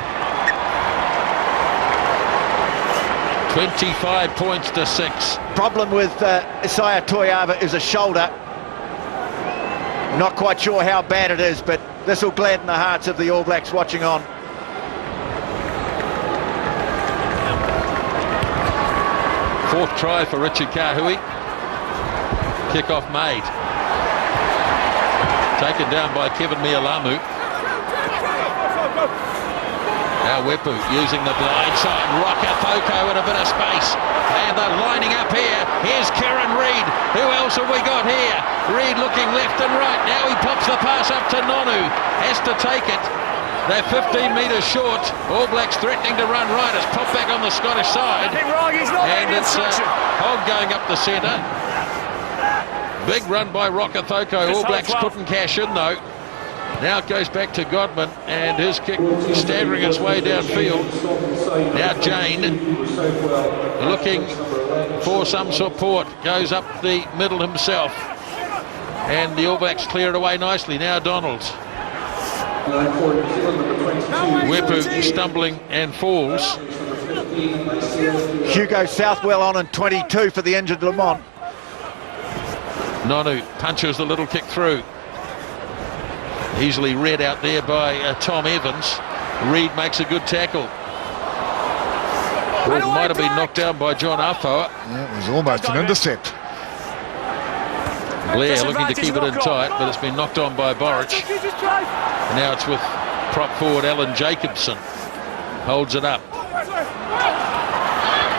25 points to 6. Problem with Isaiah Toiava is a shoulder. Not quite sure how bad it is, but this will gladden the hearts of the All Blacks watching on. Fourth try for Richard Kahui. Kickoff made. Taken down by Kevin Mealamu. Now Wepu using the blind side. Rugby in a bit of space. And they're lining up here. Here's Kieran Reid. Who else have we got here? Reid looking left and right. Now he pops the pass up to Nonu. Has to take it. They're 15 metres short. All Blacks threatening to run right. It's popped back on the Scottish side. And it's Hogg going up the centre. Big run by Rokethoko. All Blacks couldn't cash in though. Now it goes back to Godman, and his kick staggering its way downfield. Now Jane looking for some support. Goes up the middle himself. And the All Blacks clear it away nicely. Now Donalds. Wepu stumbling and falls. Hugo Southwell on in 22 for the injured Lamont. Nonu punches the little kick through. Easily read out there by Tom Evans. Reid makes a good tackle. Well, it might have been knocked down by John Afoa. Yeah, it was almost an intercept. Blair looking to keep it in tight, but it's been knocked on by Borich. And now it's with prop forward Alan Jacobson. Holds it up.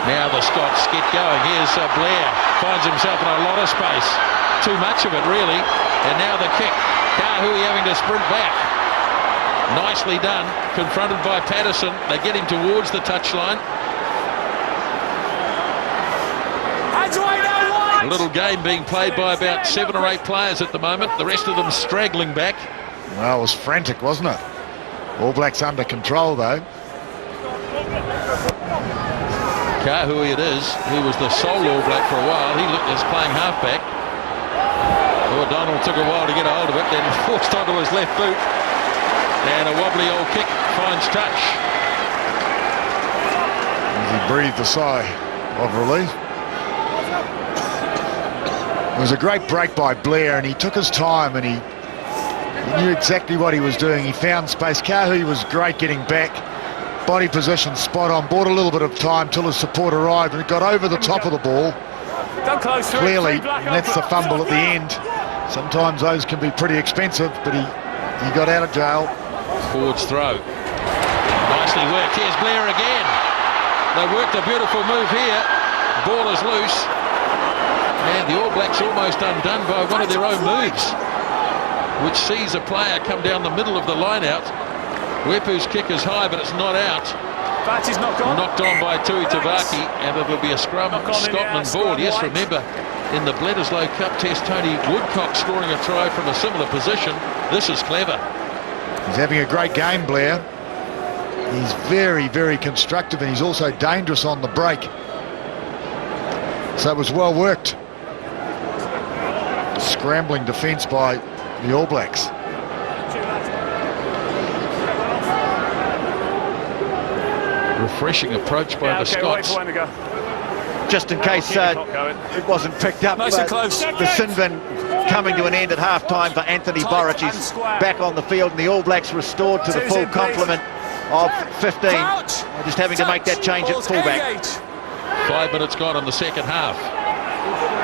Now the Scots get going. Here's Blair. finds himself in a lot of space. Too much of it, really. And now the kick. Kahui having to sprint back. Nicely done. Confronted by Patterson. They get him towards the touchline. A little game being played by about 7 or 8 players at the moment. The rest of them straggling back. Well, it was frantic, wasn't it? All Blacks under control, though. Kahui it is, who was the sole All Black for a while. He looked as playing halfback. O'Donnell took a while to get a hold of it, then forced onto his left boot. And a wobbly old kick finds touch. He breathed a sigh of relief. It was a great break by Blair, and he took his time, and he knew exactly what he was doing. He found space. Kahui was great getting back. Body position spot on. Bought a little bit of time till his support arrived, and it got over the top of the ball. Clearly, and that's the fumble at the end. Sometimes those can be pretty expensive, but he got out of jail. Forwards throw. Nicely worked. Here's Blair again. They worked a beautiful move here. Ball is loose. And the All Blacks almost undone by one of their own moves, which sees a player come down the middle of the line-out. Wepu's kick is high, but it's not out. Batty's not gone. Knocked on by Tui Tavaki, and it'll be a scrum Scotland ball. Yes, remember, in the Bledisloe Cup Test, Tony Woodcock scoring a try from a similar position. This is clever. He's having a great game, Blair. He's very, very constructive, and he's also dangerous on the break. So it was well worked. Scrambling defence by the All Blacks. Refreshing approach by the Scots. Just in case it wasn't picked up, Nice and close. the sin bin coming to an end at half-time for Anthony Burridge. He's back on the field, and the All Blacks restored to the full complement of 15. Just having to make that change at fullback. 5 minutes gone in the second half.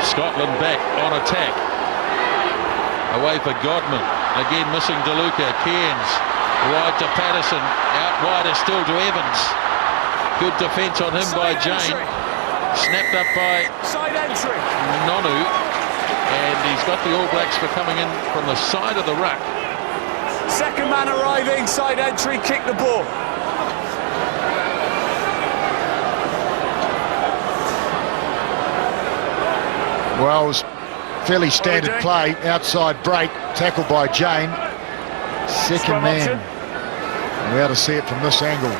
Scotland back on attack. Away for Godman. Again missing DeLuca. Cairns wide to Patterson. Out wider still to Evans. Good defence on him by Jane. Snapped up by Nonu. And he's got the All Blacks for coming in from the side of the ruck. Second man arriving, side entry, kick the ball. Well, it was fairly standard play. Outside break, tackle by Jane. Second man. We ought to see it from this angle.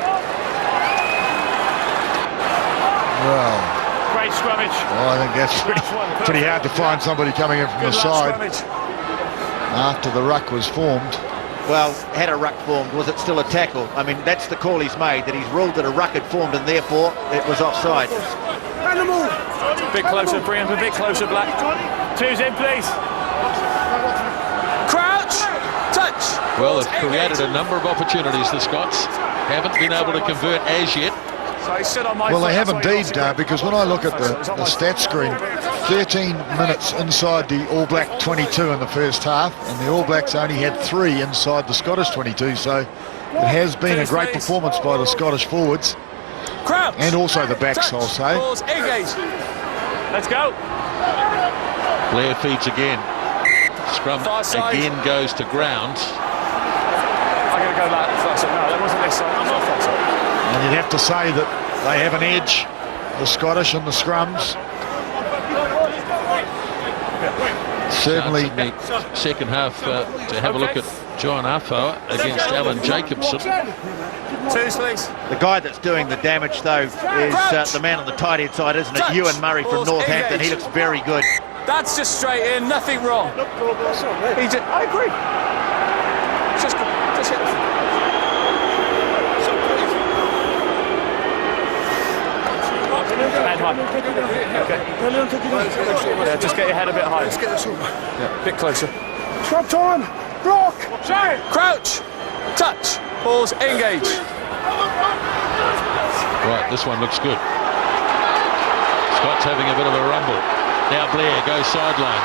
Well, Great scrummage. well, I think that's pretty hard to find somebody coming in from the side after the ruck was formed. Well, had a ruck formed, was it still a tackle? I mean, that's the call he's made, that he's ruled that a ruck had formed, and therefore it was offside. Animal. A bit closer, bring him a bit closer, Black. Two's in, please. Crouch, touch. Well, they've created a number of opportunities, the Scots. Haven't been able to convert as yet. Well, they have indeed, because when I look at the stat screen, 13 minutes inside the All Black 22 in the first half, and the All Blacks only had 3 inside the Scottish 22, so it has been a great performance by the Scottish forwards. Crouch. And also the backs, I'll say. Let's go. Blair feeds again. Scrum again goes to ground. I'm going to go back. No, that wasn't this side. And you'd have to say that they have an edge, the Scottish and the scrums. Certainly. Second half to have a look at John Afoa against Alan Jacobson. Twos, please. The guy that's doing the damage, though, is the man on the tight end side, isn't it? Ewan Murray from Northampton. He looks very good. That's just straight in, nothing wrong. I agree. Just hit the thing. Head high. Okay. Yeah, just get your head a bit higher. Yeah, a bit closer. Scrub time. Block. Crouch. Touch. Pause. Engage. Right, this one looks good. Scott's having a bit of a rumble. Now Blair goes sideline.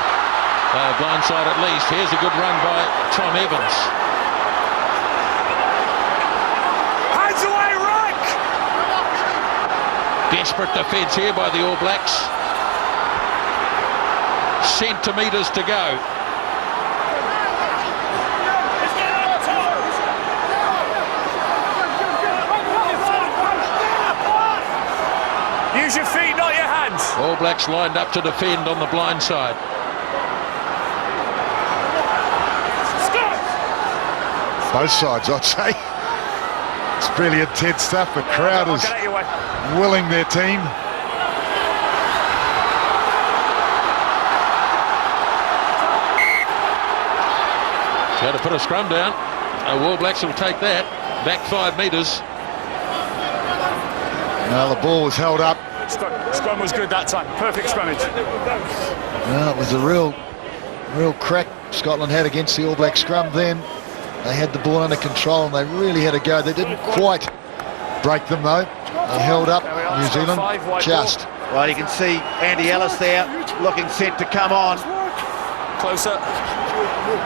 Blindside at least. Here's a good run by Tom Evans. Hands away, Reich! Desperate defence here by the All Blacks. centimetres to go. Use your feet, not your hands. All Blacks lined up to defend on the blind side. Both sides, I'd say. It's really intense stuff. The crowd is willing their team. Got to put a scrum down. All Blacks will take that. Back 5 metres. Well, the ball was held up. Scrum was good that time. Perfect scrummage. Well, it was a real crack Scotland had against the All Black scrum then. They had the ball under control and they really had a go. They didn't quite break them though. They held up New Zealand just. Well, you can see Andy Ellis there looking set to come on. Closer.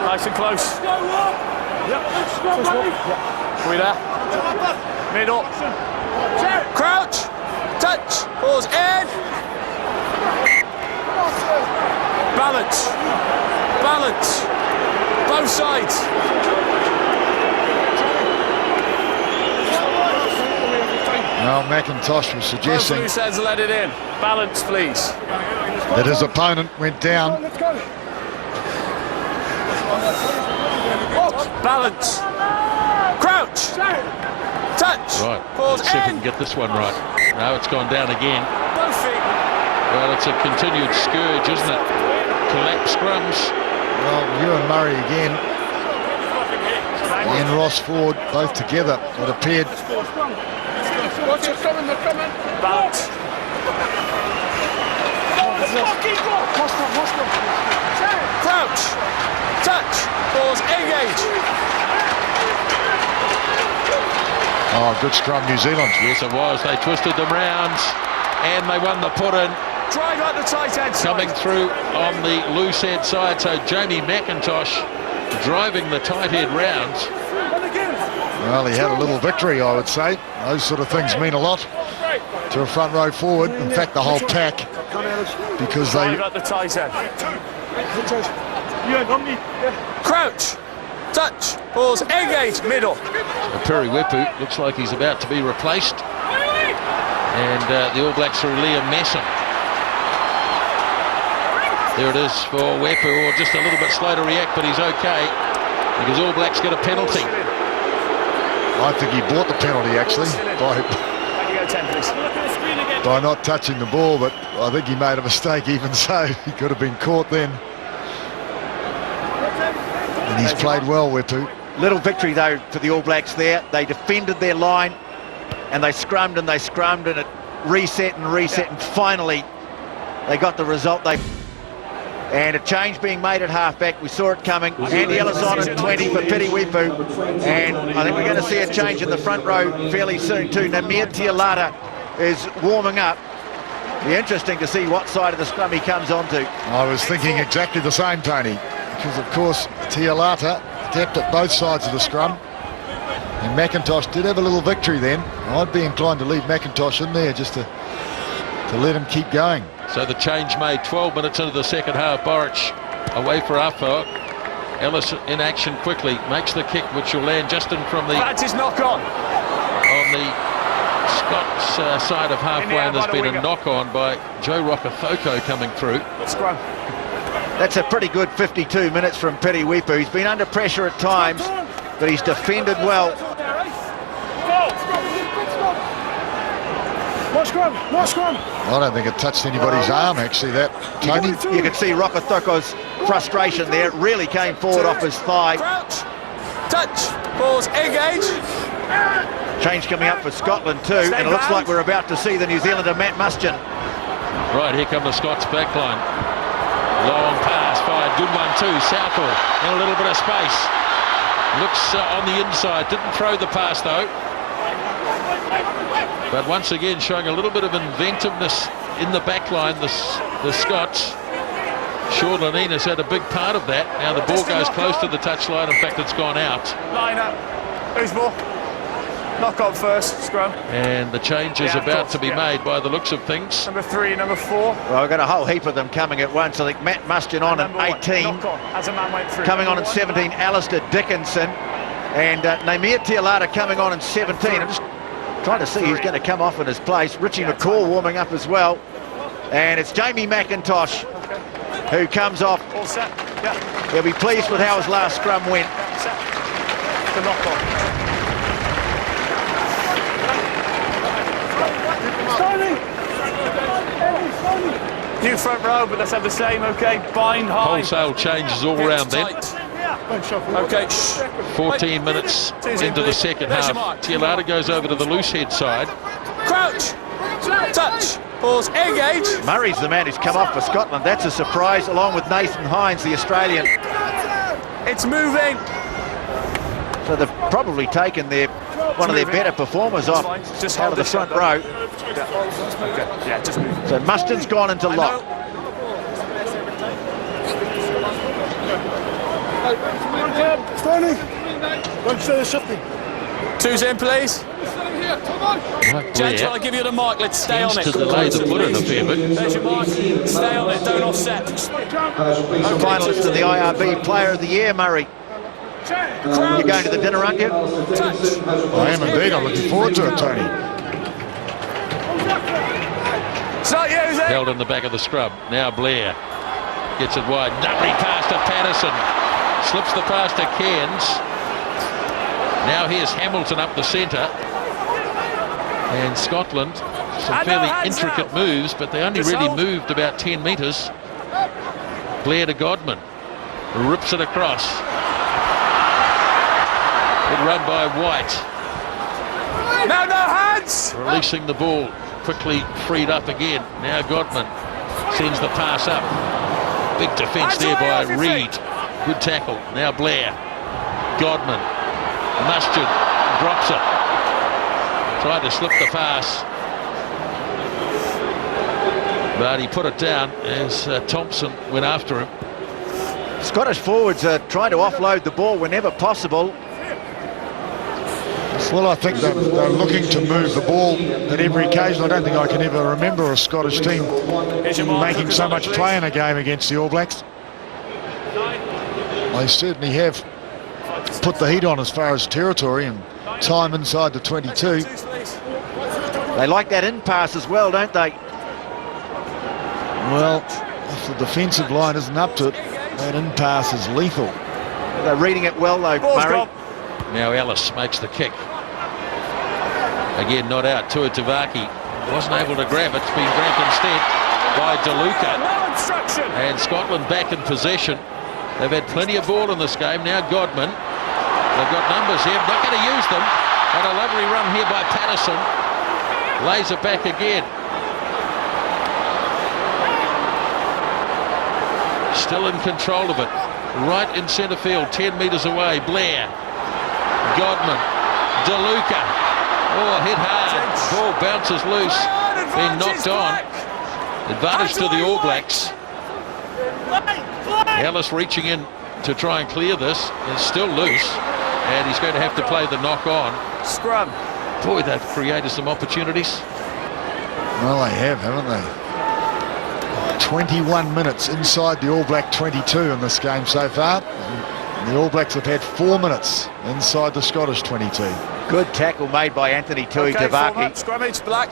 Nice and close. We there? Middle. Crouch. Touch. Pause. In. Balance. Balance. Both sides. Well, Mackintosh was suggesting Both loose ends, let it in. Balance, please. that his opponent went down. Balance. Crouch. Touch. Right, Pause. let's see if we In. can get this one right. No, it's gone down again. Both feet. Well, it's a continued scourge, isn't it? Collapse scrums. Well, Ewan Murray again and Ross Ford both together, it appeared. Balance. Crouch. Touch. Pause. Engage. Oh, good scrum, New Zealand. Yes, it was. They twisted them round and they won the put-in. Drive out the tight end side. Coming through on the loose head side, so Jamie Mackintosh driving the tight head rounds. Well, he had a little victory, I would say. Those sort of things mean a lot to a front row forward. In fact, the whole pack, because they... Drive out the tight end. Crouch. Touch. Pause. Engage. Middle. Perry Wepu looks like he's about to be replaced. And the All Blacks through Liam Messam. There it is for Wepu, or just a little bit slow to react, but he's okay because All Blacks get a penalty. I think he bought the penalty, actually, by not touching the ball, but I think he made a mistake even so. He could have been caught then. And he's played well, Wepu. Little victory, though, for the All Blacks there. They defended their line, and they scrummed, and it reset, and finally they got the result. And a change being made at halfback. We saw it coming. Andy Ellis on at 20 for Piri Wepu. And I think we're going to see a change in the front row fairly soon too. Namir Tialata is warming up. Be interesting to see what side of the scrum he comes onto. I was thinking exactly the same, Tony, because of course Tialata adept at both sides of the scrum. And Mackintosh did have a little victory then. I'd be inclined to leave Mackintosh in there just to let him keep going. So the change made 12 minutes into the second half. Boric away for Afo. Ellis in action quickly, makes the kick which will land just in from the... That's his knock on. On the Scots side of halfway, and there's been a knock on by Joe Rokafoko coming through. Scrum. That's a pretty good 52 minutes from Piri Wepu. He's been under pressure at times, but he's defended well. More scrum. I don't think it touched anybody's arm, actually, that, Tony. You can see Rokotoko's frustration there. It really came forward off his thigh. Crouch. Touch. Pause. Engage. Change coming up for Scotland too, and it looks like we're about to see the New Zealander Matt Mustin. Right, here come the Scots backline. Long pass, fired, good one too. Southall in a little bit of space. Looks on the inside, didn't throw the pass though. But once again showing a little bit of inventiveness in the backline, the Scots. Sean Lanina's had a big part of that. Now the ball goes close to the touchline. In fact, it's gone out. Line up. Who's more? Knock on first, scrum. And the change is about to be made by the looks of things. Number 3, number 4. Well, I've got a whole heap of them coming at once. I think Matt Mustin on at 18. Knock on, as a man went through. Coming on in 17, Alistair Dickinson. And Naimir Tialata coming on in 17. I'm just trying to see who's going to come off in his place. Richie McCaw warming up as well. And it's Jamie Mackintosh who comes off. All set. Yeah. He'll be pleased with how his last scrum went. Set. The knock on. New front row, but let's have the same, okay? Bind high. Wholesale changes all round then. Okay. 14 minutes into the second half. Tialata goes over to the loose head side. Crouch. Touch. Pause. Engage. Murray's the man who's come off for Scotland. That's a surprise, along with Nathan Hines, the Australian. It's moving. So they've probably taken one of their better performers off out of the front row. Okay. Yeah, just move. So Mustin's gone into lock. Standing. Don't say shifting. 2's in, please. Right Judge, there. I'll give you the mark. Let's stay on it. Tends to delay the foot in a fair bit. There's your mark. Stay on it. Don't offset. Finalist in the IRB Player of the Year, Murray. You're going to the dinner, aren't you? I am indeed. I'm looking forward to it, Tony. It's not you, is it? Held in the back of the scrub. Now Blair gets it wide. Lovely pass to Patterson. Slips the pass to Cairns. Now here's Hamilton up the centre. And Scotland, some fairly intricate moves, but they only really moved about 10 metres. Blair to Godman. Rips it across. Good run by White. No hands! Releasing the ball. Quickly freed up again. Now Godman sends the pass up. Big defence there by Reed. Good tackle. Now Blair. Godman. Mustard drops it. Tried to slip the pass. But he put it down as Thompson went after him. Scottish forwards are trying to offload the ball whenever possible. Well, I think they're looking to move the ball at every occasion. I don't think I can ever remember a Scottish team making so much play in a game against the All Blacks. They certainly have put the heat on as far as territory and time inside the 22. They like that in pass as well, don't they? Well, if the defensive line isn't up to it, that in pass is lethal. They're reading it well though, Murray. Now Ellis makes the kick. Again, not out. Tuatavaki wasn't able to grab it. It's been grabbed instead by DeLuca. And Scotland back in possession. They've had plenty of ball in this game. Now Godman. They've got numbers here. Not going to use them. But a lovely run here by Patterson. Lays it back again. Still in control of it. Right in centre field, 10 metres away. Blair. Godman. DeLuca. Oh, hit hard. Ball bounces loose. Being knocked on. Advantage to the All Blacks. Ellis reaching in to try and clear this. It's still loose. And he's going to have to play the knock on. Scrum. Boy, they've created some opportunities. Well, they have, haven't they? 21 minutes inside the All Black 22 in this game so far. The All Blacks have had 4 minutes inside the Scottish 22. Good tackle made by Anthony Tuitavaki. Okay, scrummage, Black.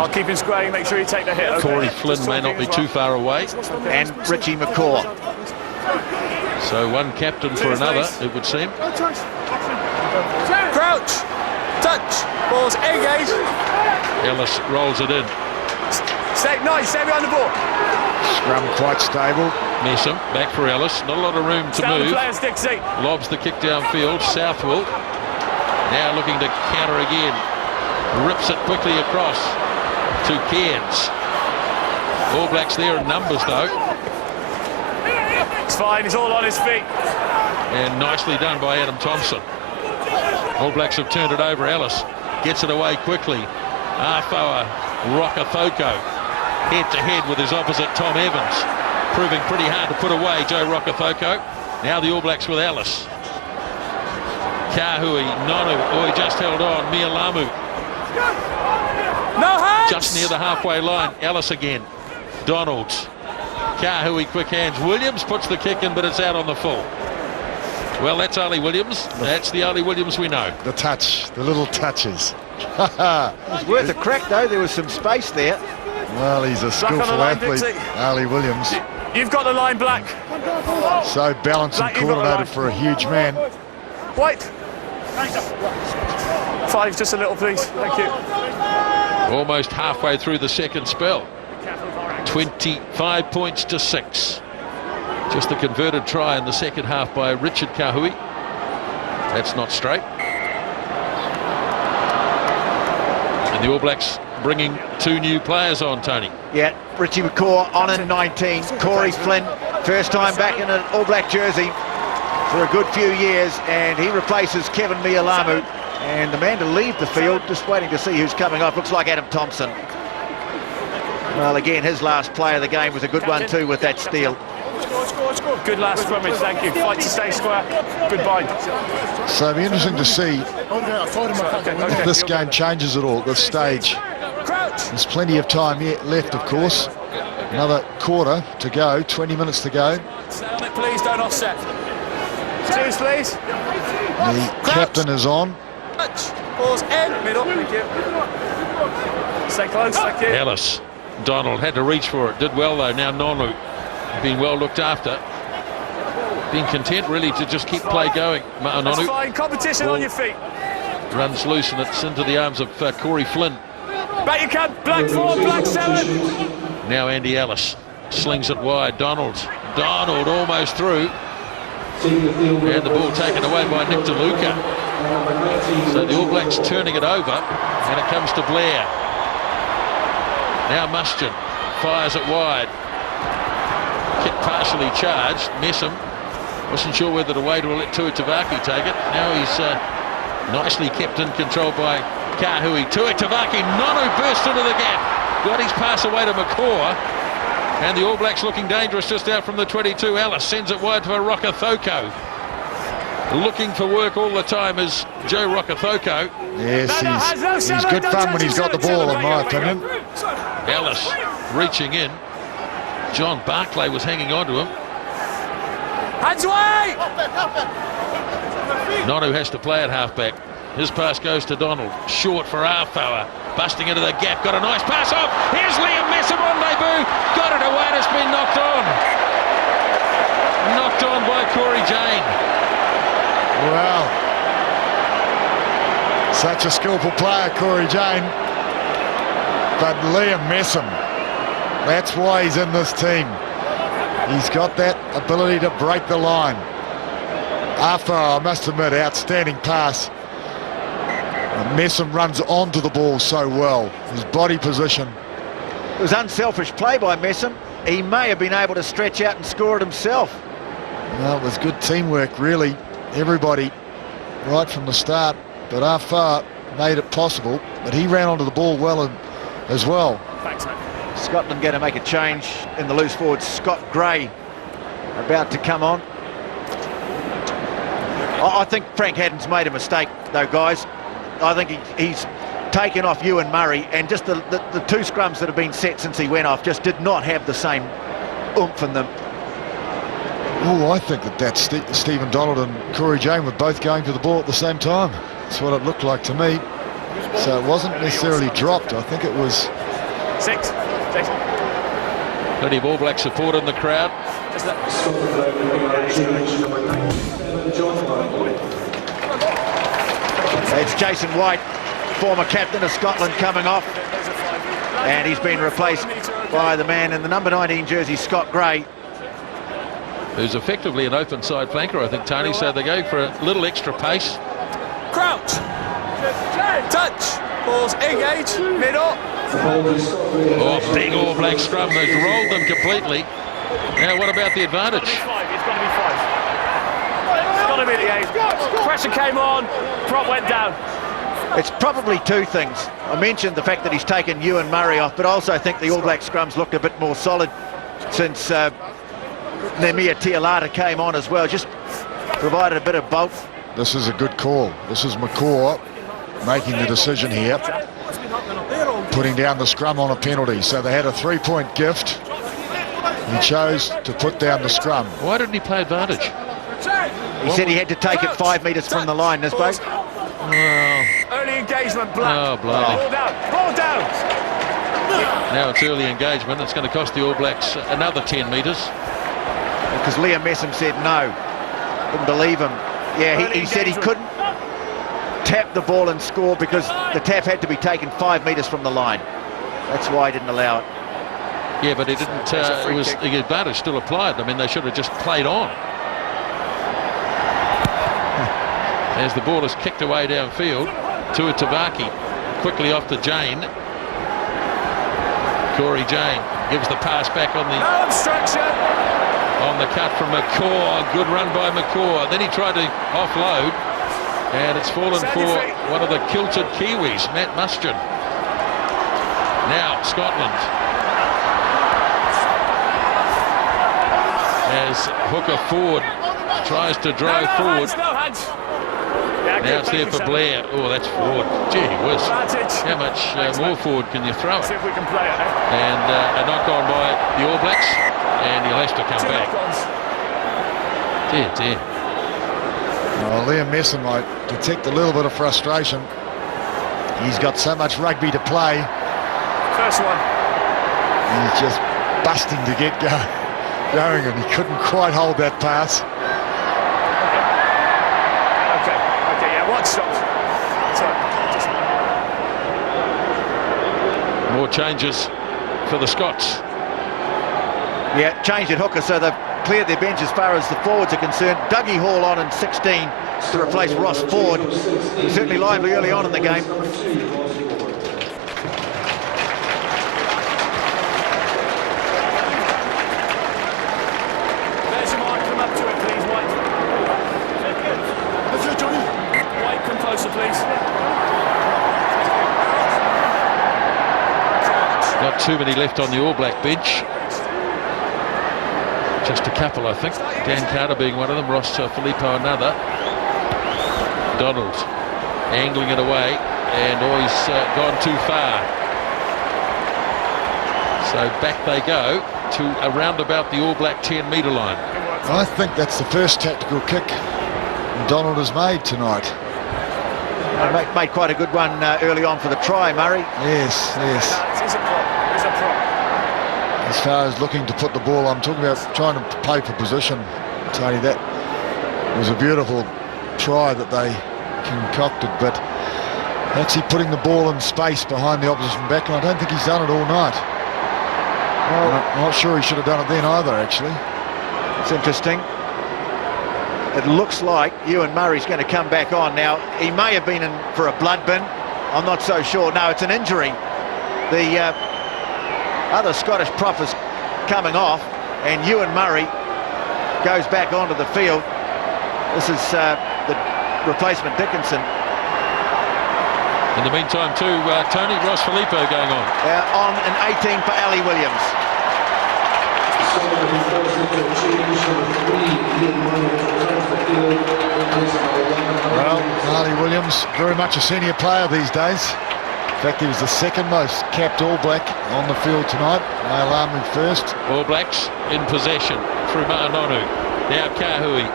I'll keep him squaring, make sure you take the hit. Okay. Corey Flynn may not be too far away. And Richie McCaw. So one captain for another, it would seem. Crouch. Touch. Balls. Engage. Ellis rolls it in. Stay nice. Stay behind the ball. Scrum quite stable. Messam back for Ellis. Not a lot of room to move. Players, Dixie. Lobs the kick downfield. Southwell now looking to counter again. Rips it quickly across to Cairns. All Blacks there in numbers though. It's fine. He's all on his feet. And nicely done by Adam Thompson. All Blacks have turned it over. Ellis gets it away quickly. Afoa Rokathoko head-to-head with his opposite Tom Evans. Proving pretty hard to put away, Joe Rokathoko. Now the All Blacks with Ellis. Kahui, Nonu, oh, he just held on. Mialamu. No hands! Just near the halfway line. Ellis again. Donalds. Kahui, quick hands. Williams puts the kick in, but it's out on the full. Well, that's Ali Williams. That's the Ali Williams we know. The touch, the little touches. It was worth a crack, though. There was some space there. Well, he's a skillful line, athlete, Dixie. Ali Williams. You've got the line, Black. So balanced Black, and you've got the line. coordinated for a huge man. White. 5, just a little, please. Thank you. Almost halfway through the second spell. 25 points to 6. Just the converted try in the second half by Richard Kahui. That's not straight. And the All Blacks bringing 2 new players on, Tony. Yeah, Richie McCaw on in 19. Corey Flynn, first time back in an All Black jersey for a good few years, and he replaces Kevin Mialamu. And the man to leave the field, just waiting to see who's coming off, looks like Adam Thompson. Well, again, his last play of the game was a good one too with that steal. Good last scrimmage, thank you. Fight to stay square. Good bind. So it'll be interesting to see if this game changes at all at this stage. There's plenty of time yet left, of course. Another quarter to go, 20 minutes to go. Please don't offset. Cheers, please. The captain is on. Pause in, middle, thank you. Stay close, thank you. Ellis. Donald had to reach for it. Did well, though. Now Nonu being well looked after. Being content, really, to just keep play going. That's Nonu fine, competition on your feet. runs loose, and it's into the arms of Corey Flynn. Back you can, Black 4, Black 7. Now Andy Ellis slings it wide. Donald almost through. And the ball taken away by Nick DeLuca. So the All Blacks turning it over, and it comes to Blair. Now Mustian fires it wide. Kick partially charged. Messam wasn't sure whether to wait or let Tuitavaki take it. Now he's nicely kept in control by Kahui. Tuitavaki, Nonu burst into the gap. Got his pass away to McCaw. And the All Blacks looking dangerous just out from the 22. Ellis sends it wide for Rokathoko. Looking for work all the time is Joe Rokathoko. Yes, he's good fun when he's got the ball, in my opinion. Ellis reaching in. John Barclay was hanging on to him. Hands away! Nonu has to play at halfback. His pass goes to Donald. Short for Arfoa. Busting into the gap. Got a nice pass off. Here's Liam Messam on debut. Got it away and it's been knocked on. Knocked on by Corey Jane. Wow. Such a skillful player, Corey Jane. But Liam Messam, that's why he's in this team. He's got that ability to break the line. Arfoa, I must admit, outstanding pass. And Messam runs onto the ball so well. His body position. It was unselfish play by Messam. He may have been able to stretch out and score it himself. Well, it was good teamwork, really. Everybody right from the start. But Arfoa made it possible. But he ran onto the ball well as well. Thanks, mate. Scotland going to make a change in the loose forward. Scott Gray about to come on. I think Frank Haddon's made a mistake, though, guys. I think he's taken off Ewan Murray, and just the 2 scrums that have been set since he went off just did not have the same oomph in them. Oh, I think that's Stephen Donald and Corey Jane were both going for the ball at the same time. That's what it looked like to me. So it wasn't necessarily dropped. I think it was... 6. Plenty of All Black support in the crowd. It's Jason White, former captain of Scotland, coming off, and he's been replaced by the man in the number 19 jersey, Scott Gray, who's effectively an open side flanker, I think, Tony. So they're going for a little extra pace. Crouch. Touch. Pause. Engage. Middle. Oh, big All Black scrum. They've rolled them completely. Now, what about the advantage? It's got to be 5. It's got to be the 8. Pressure came on. Prop went down. It's probably 2 things. I mentioned the fact that he's taken Ewan Murray off, but I also think the All Black scrums looked a bit more solid since Nemia Tialata came on as well. Just provided a bit of bulk this is a good call. This is McCaw making the decision here, putting down the scrum on a penalty. So they had a 3-point gift. He chose to put down the scrum. Why didn't he play advantage? He said he had to take it 5 metres from the line, this boat. Well, Early engagement, Black. oh, blimey. Ball down, ball down. Now it's early engagement. It's going to cost the All Blacks another 10 metres. Because Liam Messam said no. Couldn't believe him. Yeah, he said he couldn't tap the ball and score because the tap had to be taken 5 metres from the line. That's why he didn't allow it. Yeah, but he didn't. It was the advantage still applied. I mean, they should have just played on. As the ball is kicked away downfield to a Tavaki, quickly off to Jane. Corey Jane gives the pass back on the cut from McCaw. Good run by McCaw. Then he tried to offload, and it's fallen for one of the kilted Kiwis, Matt Mustian. Now Scotland, as Hooker Ford tries to drive forward. Now it's there for Blair. Oh, that's forward. Gee whiz. How much more forward can you throw it? See if we can play it, eh? And a knock on by the All Blacks, and he'll have to come back. Dear. Well, Liam Messam, I detect a little bit of frustration. He's got so much rugby to play. First one. He's just busting to get going, and he couldn't quite hold that pass. Okay, yeah, one stop. More changes for the Scots. Yeah, changed at hooker, so they've cleared their bench as far as the forwards are concerned. Dougie Hall on in 16 to replace Ross Ford, who was certainly lively early on in the game. There's your White, come up to it, please, White. That's it, Johnny. White, come closer, please. Not too many left on the All Black bench. Just a couple, I think. Dan Carter being one of them, Ross Filippo another. Donald angling it away, and he's gone too far. So back they go to around about the All Black 10-metre line. I think that's the first tactical kick Donald has made tonight. Made quite a good one early on for the try, Murray. Yes. He's a prop. As far as looking to put the ball, I'm talking about trying to play for position, Tony. That was a beautiful try that they concocted, but actually putting the ball in space behind the opposition back, and I don't think he's done it all night. Well, I'm not sure he should have done it then either, actually. It's interesting. It looks like Ewan Murray's going to come back on. Now, he may have been in for a blood bin. I'm not so sure. No, it's an injury. The other Scottish prop is coming off, and Ewan Murray goes back onto the field. This is the replacement Dickinson. In the meantime, too, Tony, Ross Filippo going on. On an 18 for Ali Williams. Well, Ali Williams, very much a senior player these days. In fact, he was the second most capped All Black on the field tonight. Male Army first. All Blacks in possession through Ma'anonu. Now Kahui.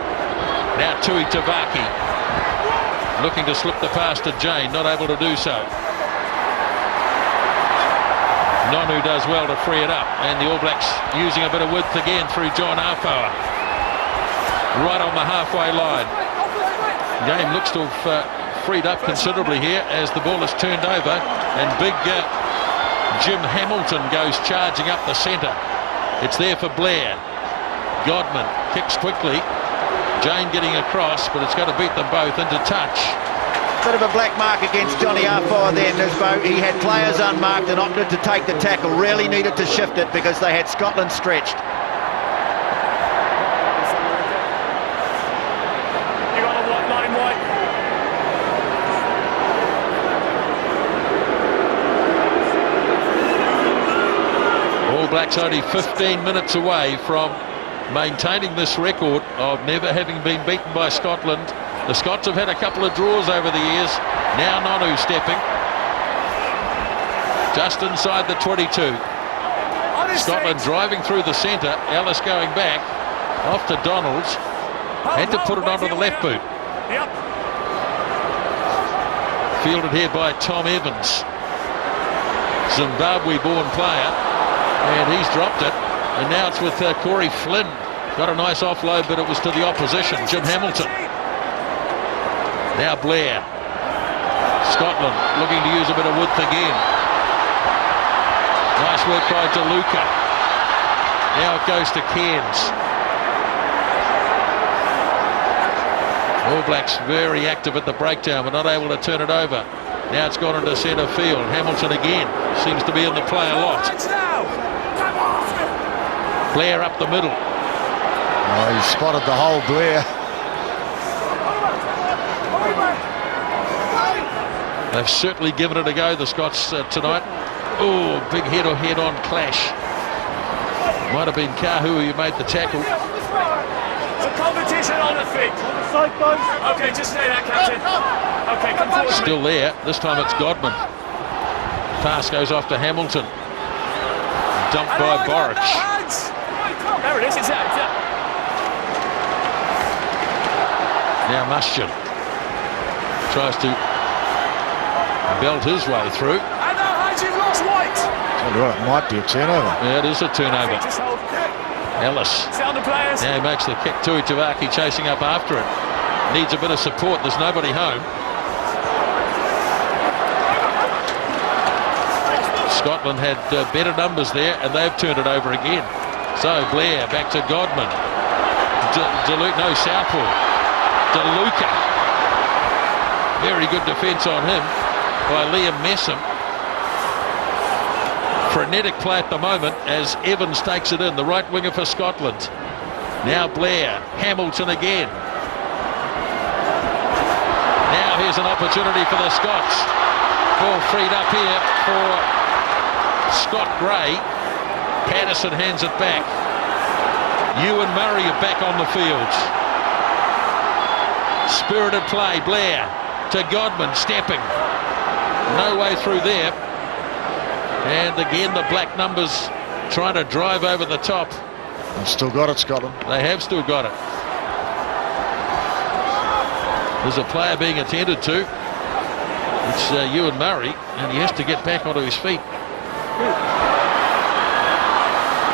Now Tui Tavaki. Looking to slip the pass to Jane, not able to do so. Nonu does well to free it up, and the All Blacks using a bit of width again through John Afoa. Right on the halfway line. Game looks to have freed up considerably here as the ball is turned over, and big Jim Hamilton goes charging up the centre. It's there for Blair. Godman kicks quickly. Jane getting across, but it's going to beat them both into touch. Bit of a black mark against Johnny Afoa there, Nisbo. He had players unmarked and opted to take the tackle. Really needed to shift it because they had Scotland stretched. You got a white line, White. All Blacks only 15 minutes away from maintaining this record of never having been beaten by Scotland The Scots have had a couple of draws over the years. Now Nonu stepping. Just inside the 22. Scotland driving through the centre. Ellis going back. Off to Donalds. Had to put it onto the left boot. Fielded here by Tom Evans. Zimbabwe-born player. And he's dropped it. And now it's with Corey Flynn. Got a nice offload, but it was to the opposition. Jim Hamilton. Now Blair. Scotland looking to use a bit of width again. Nice work by DeLuca. Now it goes to Cairns. All Blacks very active at the breakdown, but not able to turn it over. Now it's gone into centre field. Hamilton again seems to be in the play a lot. Blair up the middle. Oh, he spotted the hole, Blair. They've certainly given it a go, the Scots, tonight. Oh, big head-on clash. Might have been Kahu who made the tackle. It's a competition on the feet. Okay, just say that, Captain. Okay, come forward. Still there. This time it's Godman. Pass goes off to Hamilton. Dumped by Borich. There it is. It's out. Now Mustian tries to belt his way through. And now Hines, you've lost White. It might be a turnover. Yeah, it is a turnover. Okay, just hold. Ellis. Sound the players. Now he makes the kick to Itavaki, chasing up after it. Needs a bit of support. There's nobody home. Scotland had better numbers there, and they've turned it over again. So Blair back to Godman. No, Southpaw. DeLuca. Very good defence on him by Liam Messam. Frenetic play at the moment as Evans takes it in, the right winger for Scotland. Now Blair. Hamilton again. Now here's an opportunity for the Scots. Ball freed up here for Scott Gray. Patterson hands it back. Ewan Murray are back on the field. Spirited play. Blair to Godman, stepping. No way through there. And again the black numbers trying to drive over the top. They've still got it, Scotland. They have still got it. There's a player being attended to. It's Ewan Murray, and he has to get back onto his feet.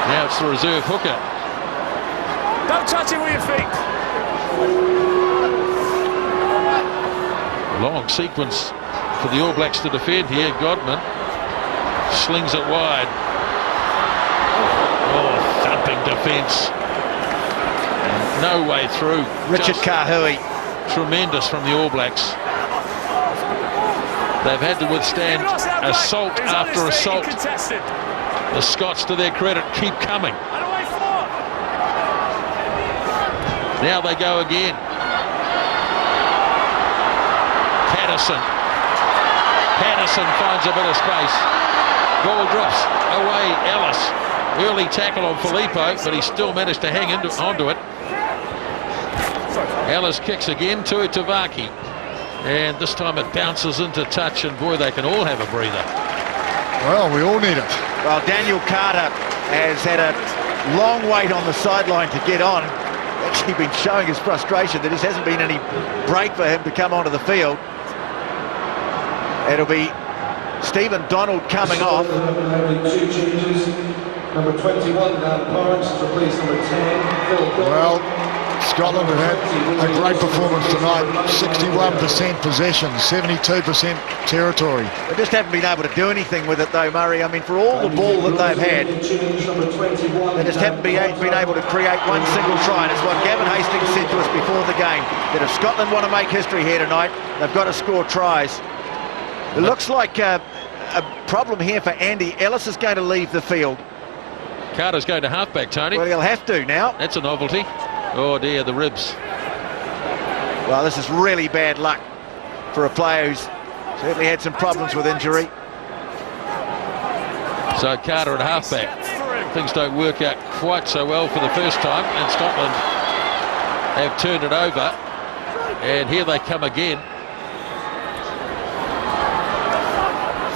Now it's the reserve hooker. Don't touch it with your feet. Long sequence for the All Blacks to defend here. Godman slings it wide. Oh, thumping defence. No way through. Richard Kahui. Tremendous from the All Blacks. They've had to withstand assault after assault. The Scots, to their credit, keep coming. Now they go again. Patterson finds a bit of space. Ball drops away. Ellis. Early tackle on Filippo, but he still managed to hang onto it. Ellis kicks again to Itavaki. And this time it bounces into touch, and boy, they can all have a breather. Well, we all need it. Well, Daniel Carter has had a long wait on the sideline to get on. Actually been showing his frustration. There just hasn't been any break for him to come onto the field. It'll be Stephen Donald coming off. Two changes. Number 21, Dan Parks, to replace number 10, Phil Bell. Well, Scotland have had a great performance tonight. 61% possession, 72% territory. They just haven't been able to do anything with it, though, Murray. I mean, for all the ball that they've had, they just haven't been able to create one single try. And it's what Gavin Hastings said to us before the game, that if Scotland want to make history here tonight, they've got to score tries. It looks like a problem here for Andy. Ellis is going to leave the field. Carter's going to halfback, Tony. Well, he'll have to now. That's a novelty. Oh dear, the ribs. Well, this is really bad luck for a player who's certainly had some problems with injury. So Carter at halfback. Things don't work out quite so well for the first time, and Scotland have turned it over. And here they come again.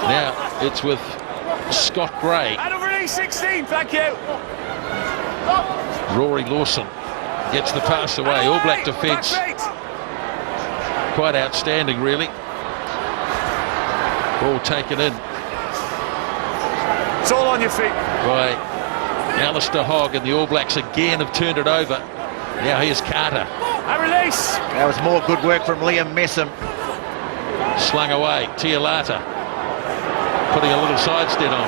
Now it's with Scott Gray. Out of release 16, thank you. Rory Lawson gets the pass away. All Black defence quite outstanding, really. Ball taken in It's all on your feet. by Alistair Hogg, and the All Blacks again have turned it over. Now here's Carter. A release. That was more good work from Liam Messam. Slung away. Tialata putting a little sidestep on.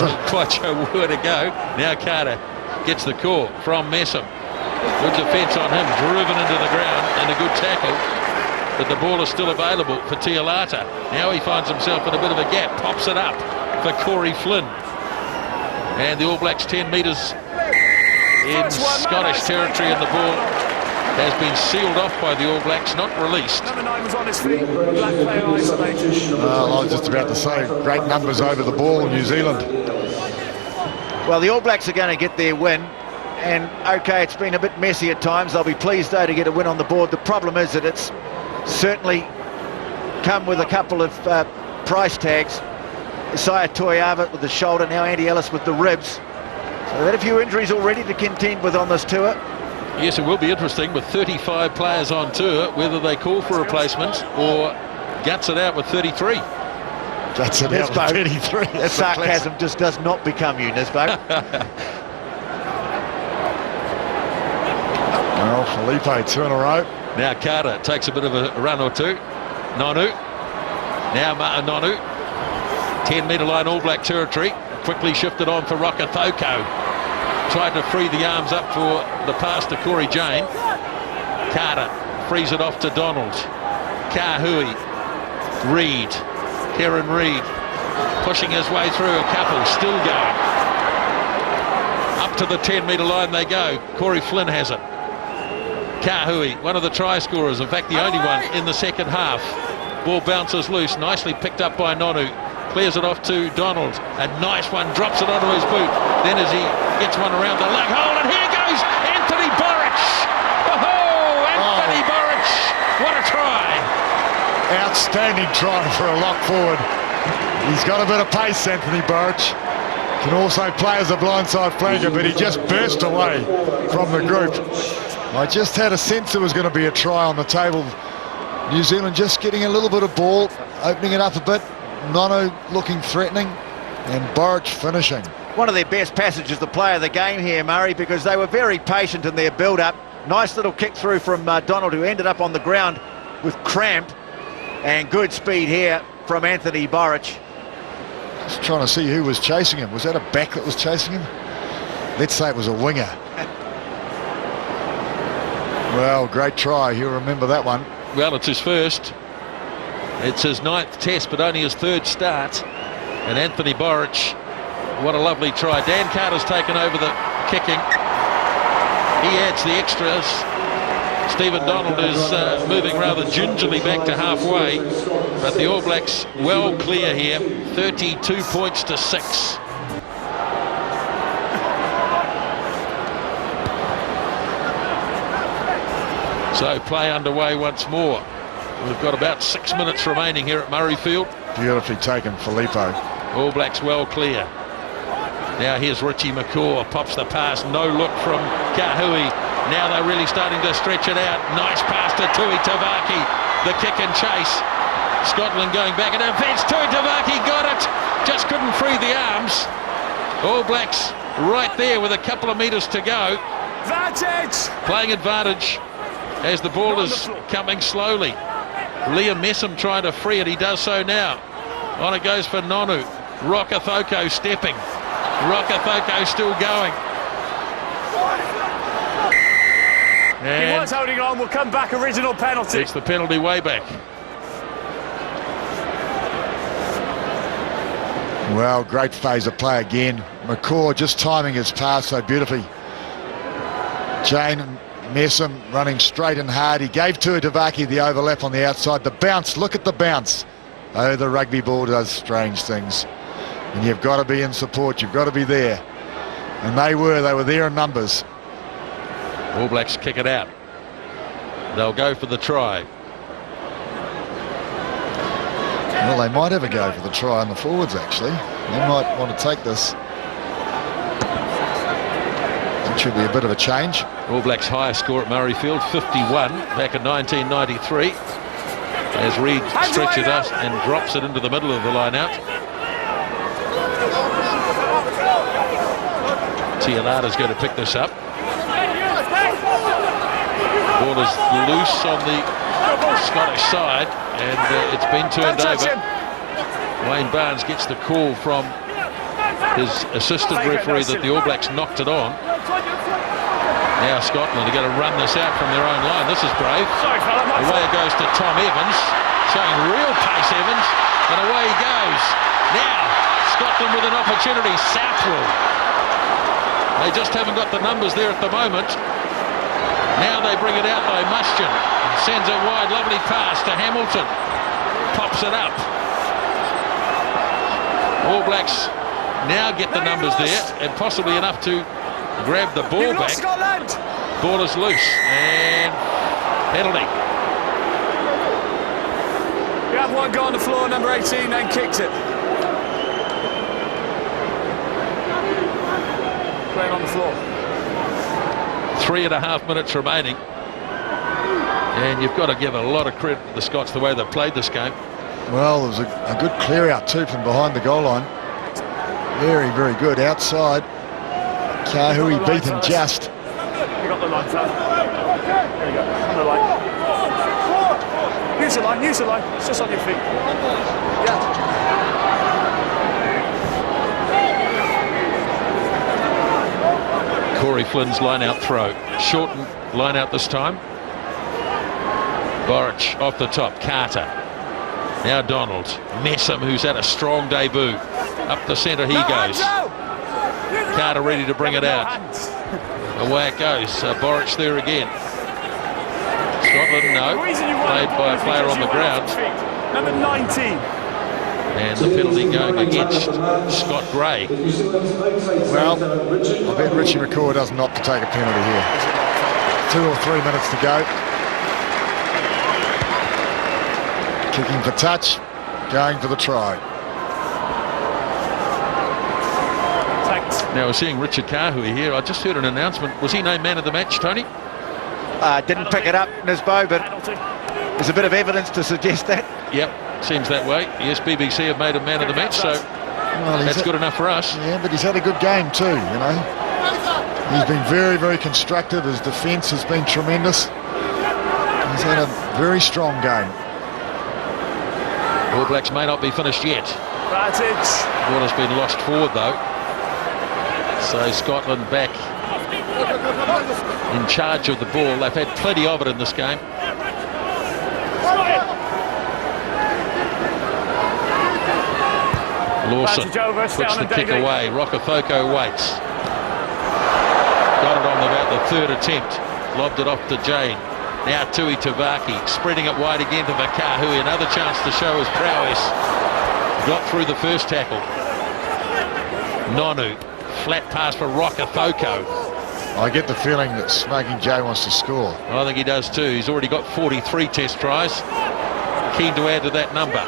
Not quite sure where to go. Now Carter gets the call from Messam. Good defence on him, driven into the ground, and a good tackle. But the ball is still available for Tialata. Now he finds himself in a bit of a gap, pops it up for Corey Flynn. And the All Blacks 10 metres in Scottish territory, and the ball has been sealed off by the All Blacks, not released. Number 9 was on his feet. Black player isolated. I was just about to say, great numbers over the ball, New Zealand. Well, the All Blacks are going to get their win. And, OK, it's been a bit messy at times. They'll be pleased, though, to get a win on the board. The problem is that it's certainly come with a couple of price tags. Isaiah Toiava with the shoulder, now Andy Ellis with the ribs. So they've had a few injuries already to contend with on this tour. Yes, it will be interesting with 35 players on tour, whether they call for replacements or guts it out with 33. That's it, out with 33. That sarcasm just does not become you, Nisbo. Well, Felipe, 2 in a row. Now Carter takes a bit of a run or two. Nonu. Now Nonu. 10-metre line All Black territory. Quickly shifted on for Rokethoko. Tried to free the arms up for the pass to Corey Jane. Carter frees it off to Donald. Kahui. Reid. Kieran Reid pushing his way through, a couple still going. Up to the 10-metre line they go. Corey Flynn has it. Kahui, one of the try scorers, in fact the only one in the second half. Ball bounces loose, nicely picked up by Nonu. Clears it off to Donald. A nice one, drops it onto his boot. Then as he gets one around the leg hole, and here goes Anthony Burrich. Oh, Anthony Burrich, what a try. Outstanding try for a lock forward. He's got a bit of pace, Anthony Burrich. Can also play as a blindside flanker, but he just burst away from the group. I just had a sense there was going to be a try on the table. New Zealand just getting a little bit of ball, opening it up a bit. Nono looking threatening, and Burrich finishing. One of their best passages, the play of the game here, Murray, because they were very patient in their build-up. Nice little kick through from Donald, who ended up on the ground with cramp, and good speed here from Anthony Burrich. Just trying to see who was chasing him. Was that a back that was chasing him? Let's say it was a winger. Well, great try. You'll remember that one. Well, it's his first. It's his 9th test, but only his 3rd start. And Anthony Burrich, what a lovely try. Dan Carter's taken over the kicking. He adds the extras. Stephen Donald is moving rather gingerly back to halfway. But the All Blacks well clear here. 32 points to 6. So play underway once more. We've got about 6 minutes remaining here at Murrayfield. Beautifully taken, Filippo. All Blacks well clear. Now here's Richie McCaw, pops the pass, no look from Kahui. Now they're really starting to stretch it out. Nice pass to Tui Tavaki. The kick and chase. Scotland going back in defence. Tui Tavaki got it. Just couldn't free the arms. All Blacks right there with a couple of metres to go. Advantage! Playing advantage as the ball is coming slowly. Liam Messam trying to free it. He does so now. On it goes for Nonu. Rokethoko stepping. Rokethoko still going. And He was holding on. We'll come back. Original penalty. it's the penalty way back. Well, great phase of play again. McCaw just timing his pass so beautifully. Jane and Messam running straight and hard. He gave to Tavaki the overlap on the outside. The bounce, look at the bounce. Oh, the rugby ball does strange things. And you've got to be in support. You've got to be there. And they were there in numbers. All Blacks kick it out. They'll go for the try. Well, they might have a go for the try on the forwards, actually. They might want to take this. It should be a bit of a change. All Blacks' highest score at Murrayfield, 51, back in 1993. As Reid stretches us and drops it into the middle of the line out. Tialada's going to pick this up. Ball is loose on the Scottish side, and it's been turned over. Wayne Barnes gets the call from his assistant referee that the All Blacks knocked it on. Now Scotland are going to run this out from their own line. This is brave. Away it goes to Tom Evans, showing real pace, Evans, and away he goes. Now Scotland with an opportunity. Southwell. They just haven't got the numbers there at the moment. Now they bring it out though. Mustian sends it wide. Lovely pass to Hamilton. Pops it up. All Blacks now get the numbers there, and possibly enough to grab the ball back. Ball is loose, and penalty. You have one guy on the floor, number 18, then kicks it. Playing on the floor. 3.5 minutes remaining, and you've got to give a lot of credit to the Scots the way they've played this game. Well, there was a good clear out too from behind the goal line. Very, very good outside. Kahui beat him just. You got the line, son. There you go. On the line. Use the line. Use the line. It's just on your feet. Yeah. Corey Flynn's line-out throw. Shortened line-out this time. Boric off the top. Carter. Now Donald. Messam, who's had a strong debut. Up the centre he goes. Carter ready to bring it out. Away it goes. Boric there again. Scotland, no. Played by a player on the ground. Number 19. And the penalty going against Scott Gray. Well, I bet Richie McCaw doesn't opt to take a penalty here. 2 or 3 minutes to go. Kicking for touch, going for the try. Now we're seeing Richard Kahui here. I just heard an announcement. Was he named man of the match, Tony? Didn't pick it up, Nisbo, but there's a bit of evidence to suggest that. Yep, seems that way. Yes, BBC have made him man of the match, so that's good enough for us. Yeah, but he's had a good game too, you know. He's been very, very constructive. His defence has been tremendous. He's had a very strong game. All Blacks may not be finished yet. Ball has been lost forward though. So Scotland back in charge of the ball. They've had plenty of it in this game. Lawson puts the kick away. Rokafoko waits. Got it on about the third attempt. Lobbed it off to Jane. Now Tui Tavaki spreading it wide again to Makahui. Another chance to show his prowess. Got through the first tackle. Nonu. Flat pass for Rokafoko. I get the feeling that Smoking Joe wants to score. I think he does too. He's already got 43 test tries. Keen to add to that number.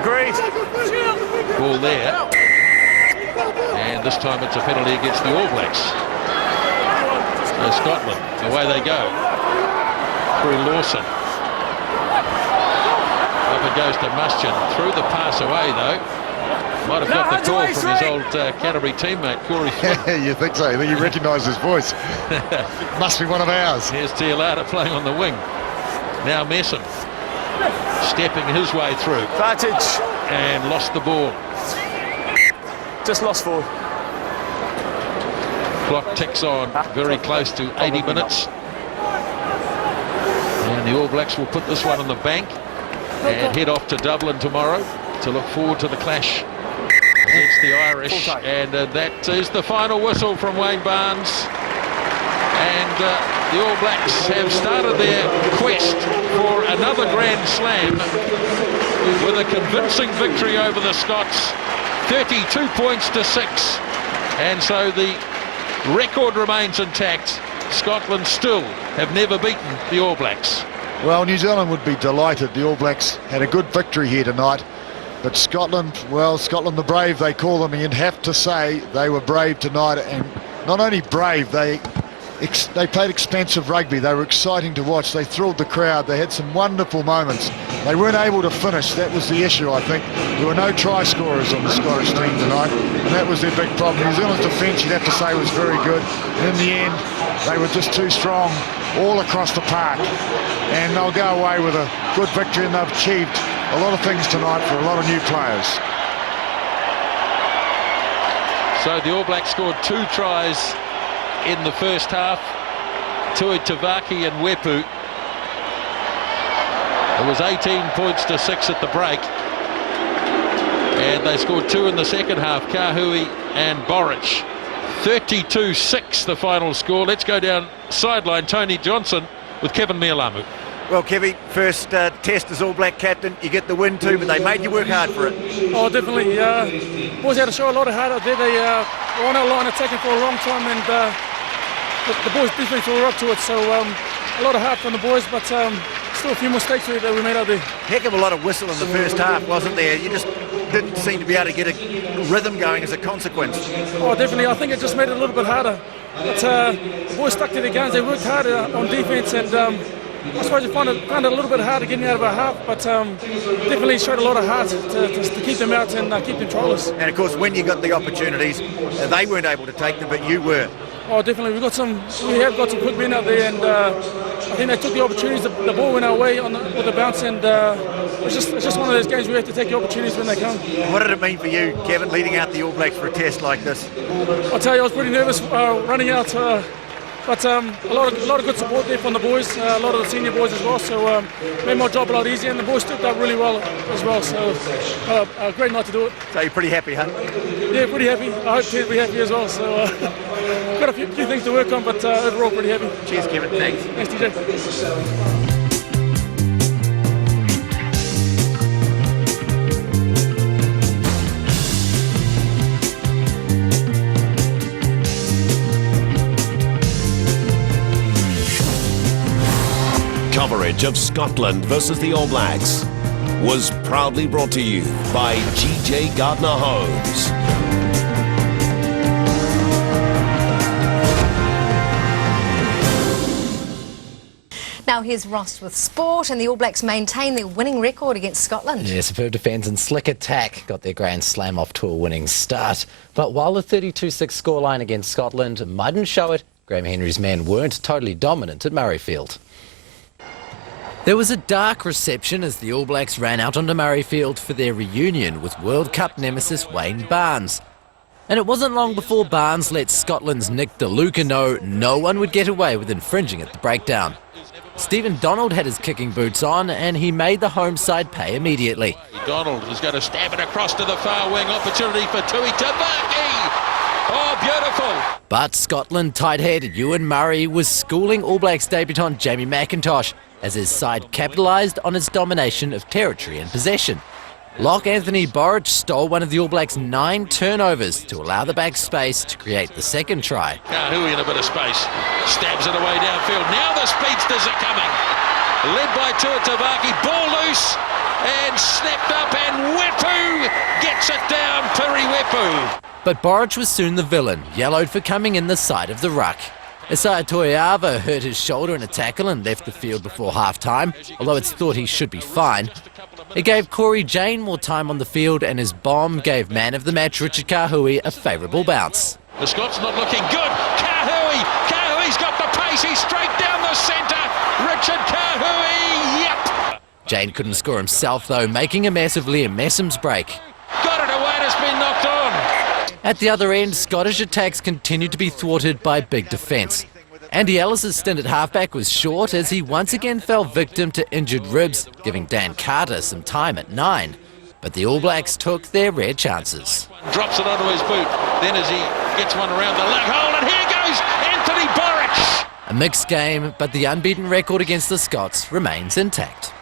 Agreed. Ball there. And this time it's a penalty against the All Blacks. So Scotland, away they go. Through Lawson. Up it goes to Mustian. Threw the pass away though. Might have got the call from his old Canterbury teammate, Corey Flynn. You think so? You think he recognised his voice? Must be one of ours. Here's Tialada playing on the wing. Now Messam stepping his way through. Advantage. And lost the ball. Just lost forward. Clock ticks on, very close to 80 minutes. And the All Blacks will put this one on the bank and head off to Dublin tomorrow to look forward to the clash against the Irish. And that is the final whistle from Wayne Barnes. And the All Blacks have started their quest for another Grand Slam with a convincing victory over the Scots, 32 points to 6. And so the record remains intact. Scotland still have never beaten the All Blacks. Well, New Zealand would be delighted. The All Blacks had a good victory here tonight. But Scotland, well, Scotland the brave, they call them. And you'd have to say they were brave tonight. And not only brave, they played expansive rugby. They were exciting to watch. They thrilled the crowd. They had some wonderful moments. They weren't able to finish. That was the issue, I think. There were no try scorers on the Scottish team tonight, and that was their big problem. New Zealand's defence, you'd have to say, was very good. And in the end, they were just too strong all across the park. And they'll go away with a good victory, and they've achieved a lot of things tonight for a lot of new players. So the All Blacks scored 2 tries in the first half. Tui Tavaki and Wepu. It was 18 points to 6 at the break. And they scored 2 in the second half, Kahui and Boric. 32-6 the final score. Let's go down sideline. Tony Johnson with Kevin Mialamu. Well, Kevy, first test as All Black captain. You get the win too, but they made you work hard for it. Oh, definitely. Boys had to show a lot of heart out there. They were on our line attacking for a long time, and the boys definitely flew up to it. So a lot of heart from the boys, but still a few mistakes that we made out there. Heck of a lot of whistle in the first half, wasn't there? You just didn't seem to be able to get a rhythm going as a consequence. Oh, definitely. I think it just made it a little bit harder. But the boys stuck to their guns. They worked hard on defence, and I suppose you found it a little bit harder getting out of our half, but definitely showed a lot of heart to keep them out and keep them trollers. And of course, when you got the opportunities, they weren't able to take them, but you were. Oh, definitely. We have got some quick men out there, and I think they took the opportunities. The ball went our way with the bounce, and it's just one of those games we have to take the opportunities when they come. What did it mean for you, Kevin, leading out the All Blacks for a test like this? I'll tell you, I was pretty nervous running out. But a lot of good support there from the boys, a lot of the senior boys as well, so made my job a lot easier, and the boys stepped up really well as well, so a great night to do it. So you're pretty happy, huh? Yeah, pretty happy. I hope Ted will be happy as well, so got a few things to work on, but overall pretty happy. Cheers, Kevin. Thanks. Thanks, TJ. Coverage of Scotland versus the All Blacks was proudly brought to you by GJ Gardner Homes. Now here's Ross with sport, and the All Blacks maintain their winning record against Scotland. Yeah, superb defence and slick attack got their Grand Slam off to a winning start. But while the 32-6 scoreline against Scotland mightn't show it, Graham Henry's men weren't totally dominant at Murrayfield. There was a dark reception as the All Blacks ran out onto Murrayfield for their reunion with World Cup nemesis Wayne Barnes. And it wasn't long before Barnes let Scotland's Nick DeLuca know no one would get away with infringing at the breakdown. Stephen Donald had his kicking boots on, and he made the home side pay immediately. Donald is going to stab it across to the far wing. Opportunity for Tui Tavaki. Oh, beautiful. But Scotland tight head Ewan Murray was schooling All Blacks debutant Jamie Mackintosh as his side capitalised on its domination of territory and possession. Lock Anthony Boric stole one of the All Blacks' 9 turnovers to allow the back space to create the second try. Kahui in a bit of space, stabs it away downfield. Now the speedsters are coming. Led by Tua Tavaki, ball loose and snapped up, and Wepu gets it down, Piri Wepu. But Boric was soon the villain, yellowed for coming in the side of the ruck. Isaiah Toiava hurt his shoulder in a tackle and left the field before half-time, although it's thought he should be fine. It gave Corey Jane more time on the field, and his bomb gave man of the match Richard Kahui a favourable bounce. The Scots not looking good. Kahui's got the pace. He's straight down the centre. Richard Kahui, yep. Jane couldn't score himself though, making a mess of Liam Messam's break. Got it away and it's been knocked on. At the other end, Scottish attacks continued to be thwarted by big defence. Andy Ellis's stint at halfback was short as he once again fell victim to injured ribs, giving Dan Carter some time at 9. But the All Blacks took their rare chances. Drops it onto his boot. Then as he gets one around the lug hole, and here goes Anthony Boric. A mixed game, but the unbeaten record against the Scots remains intact.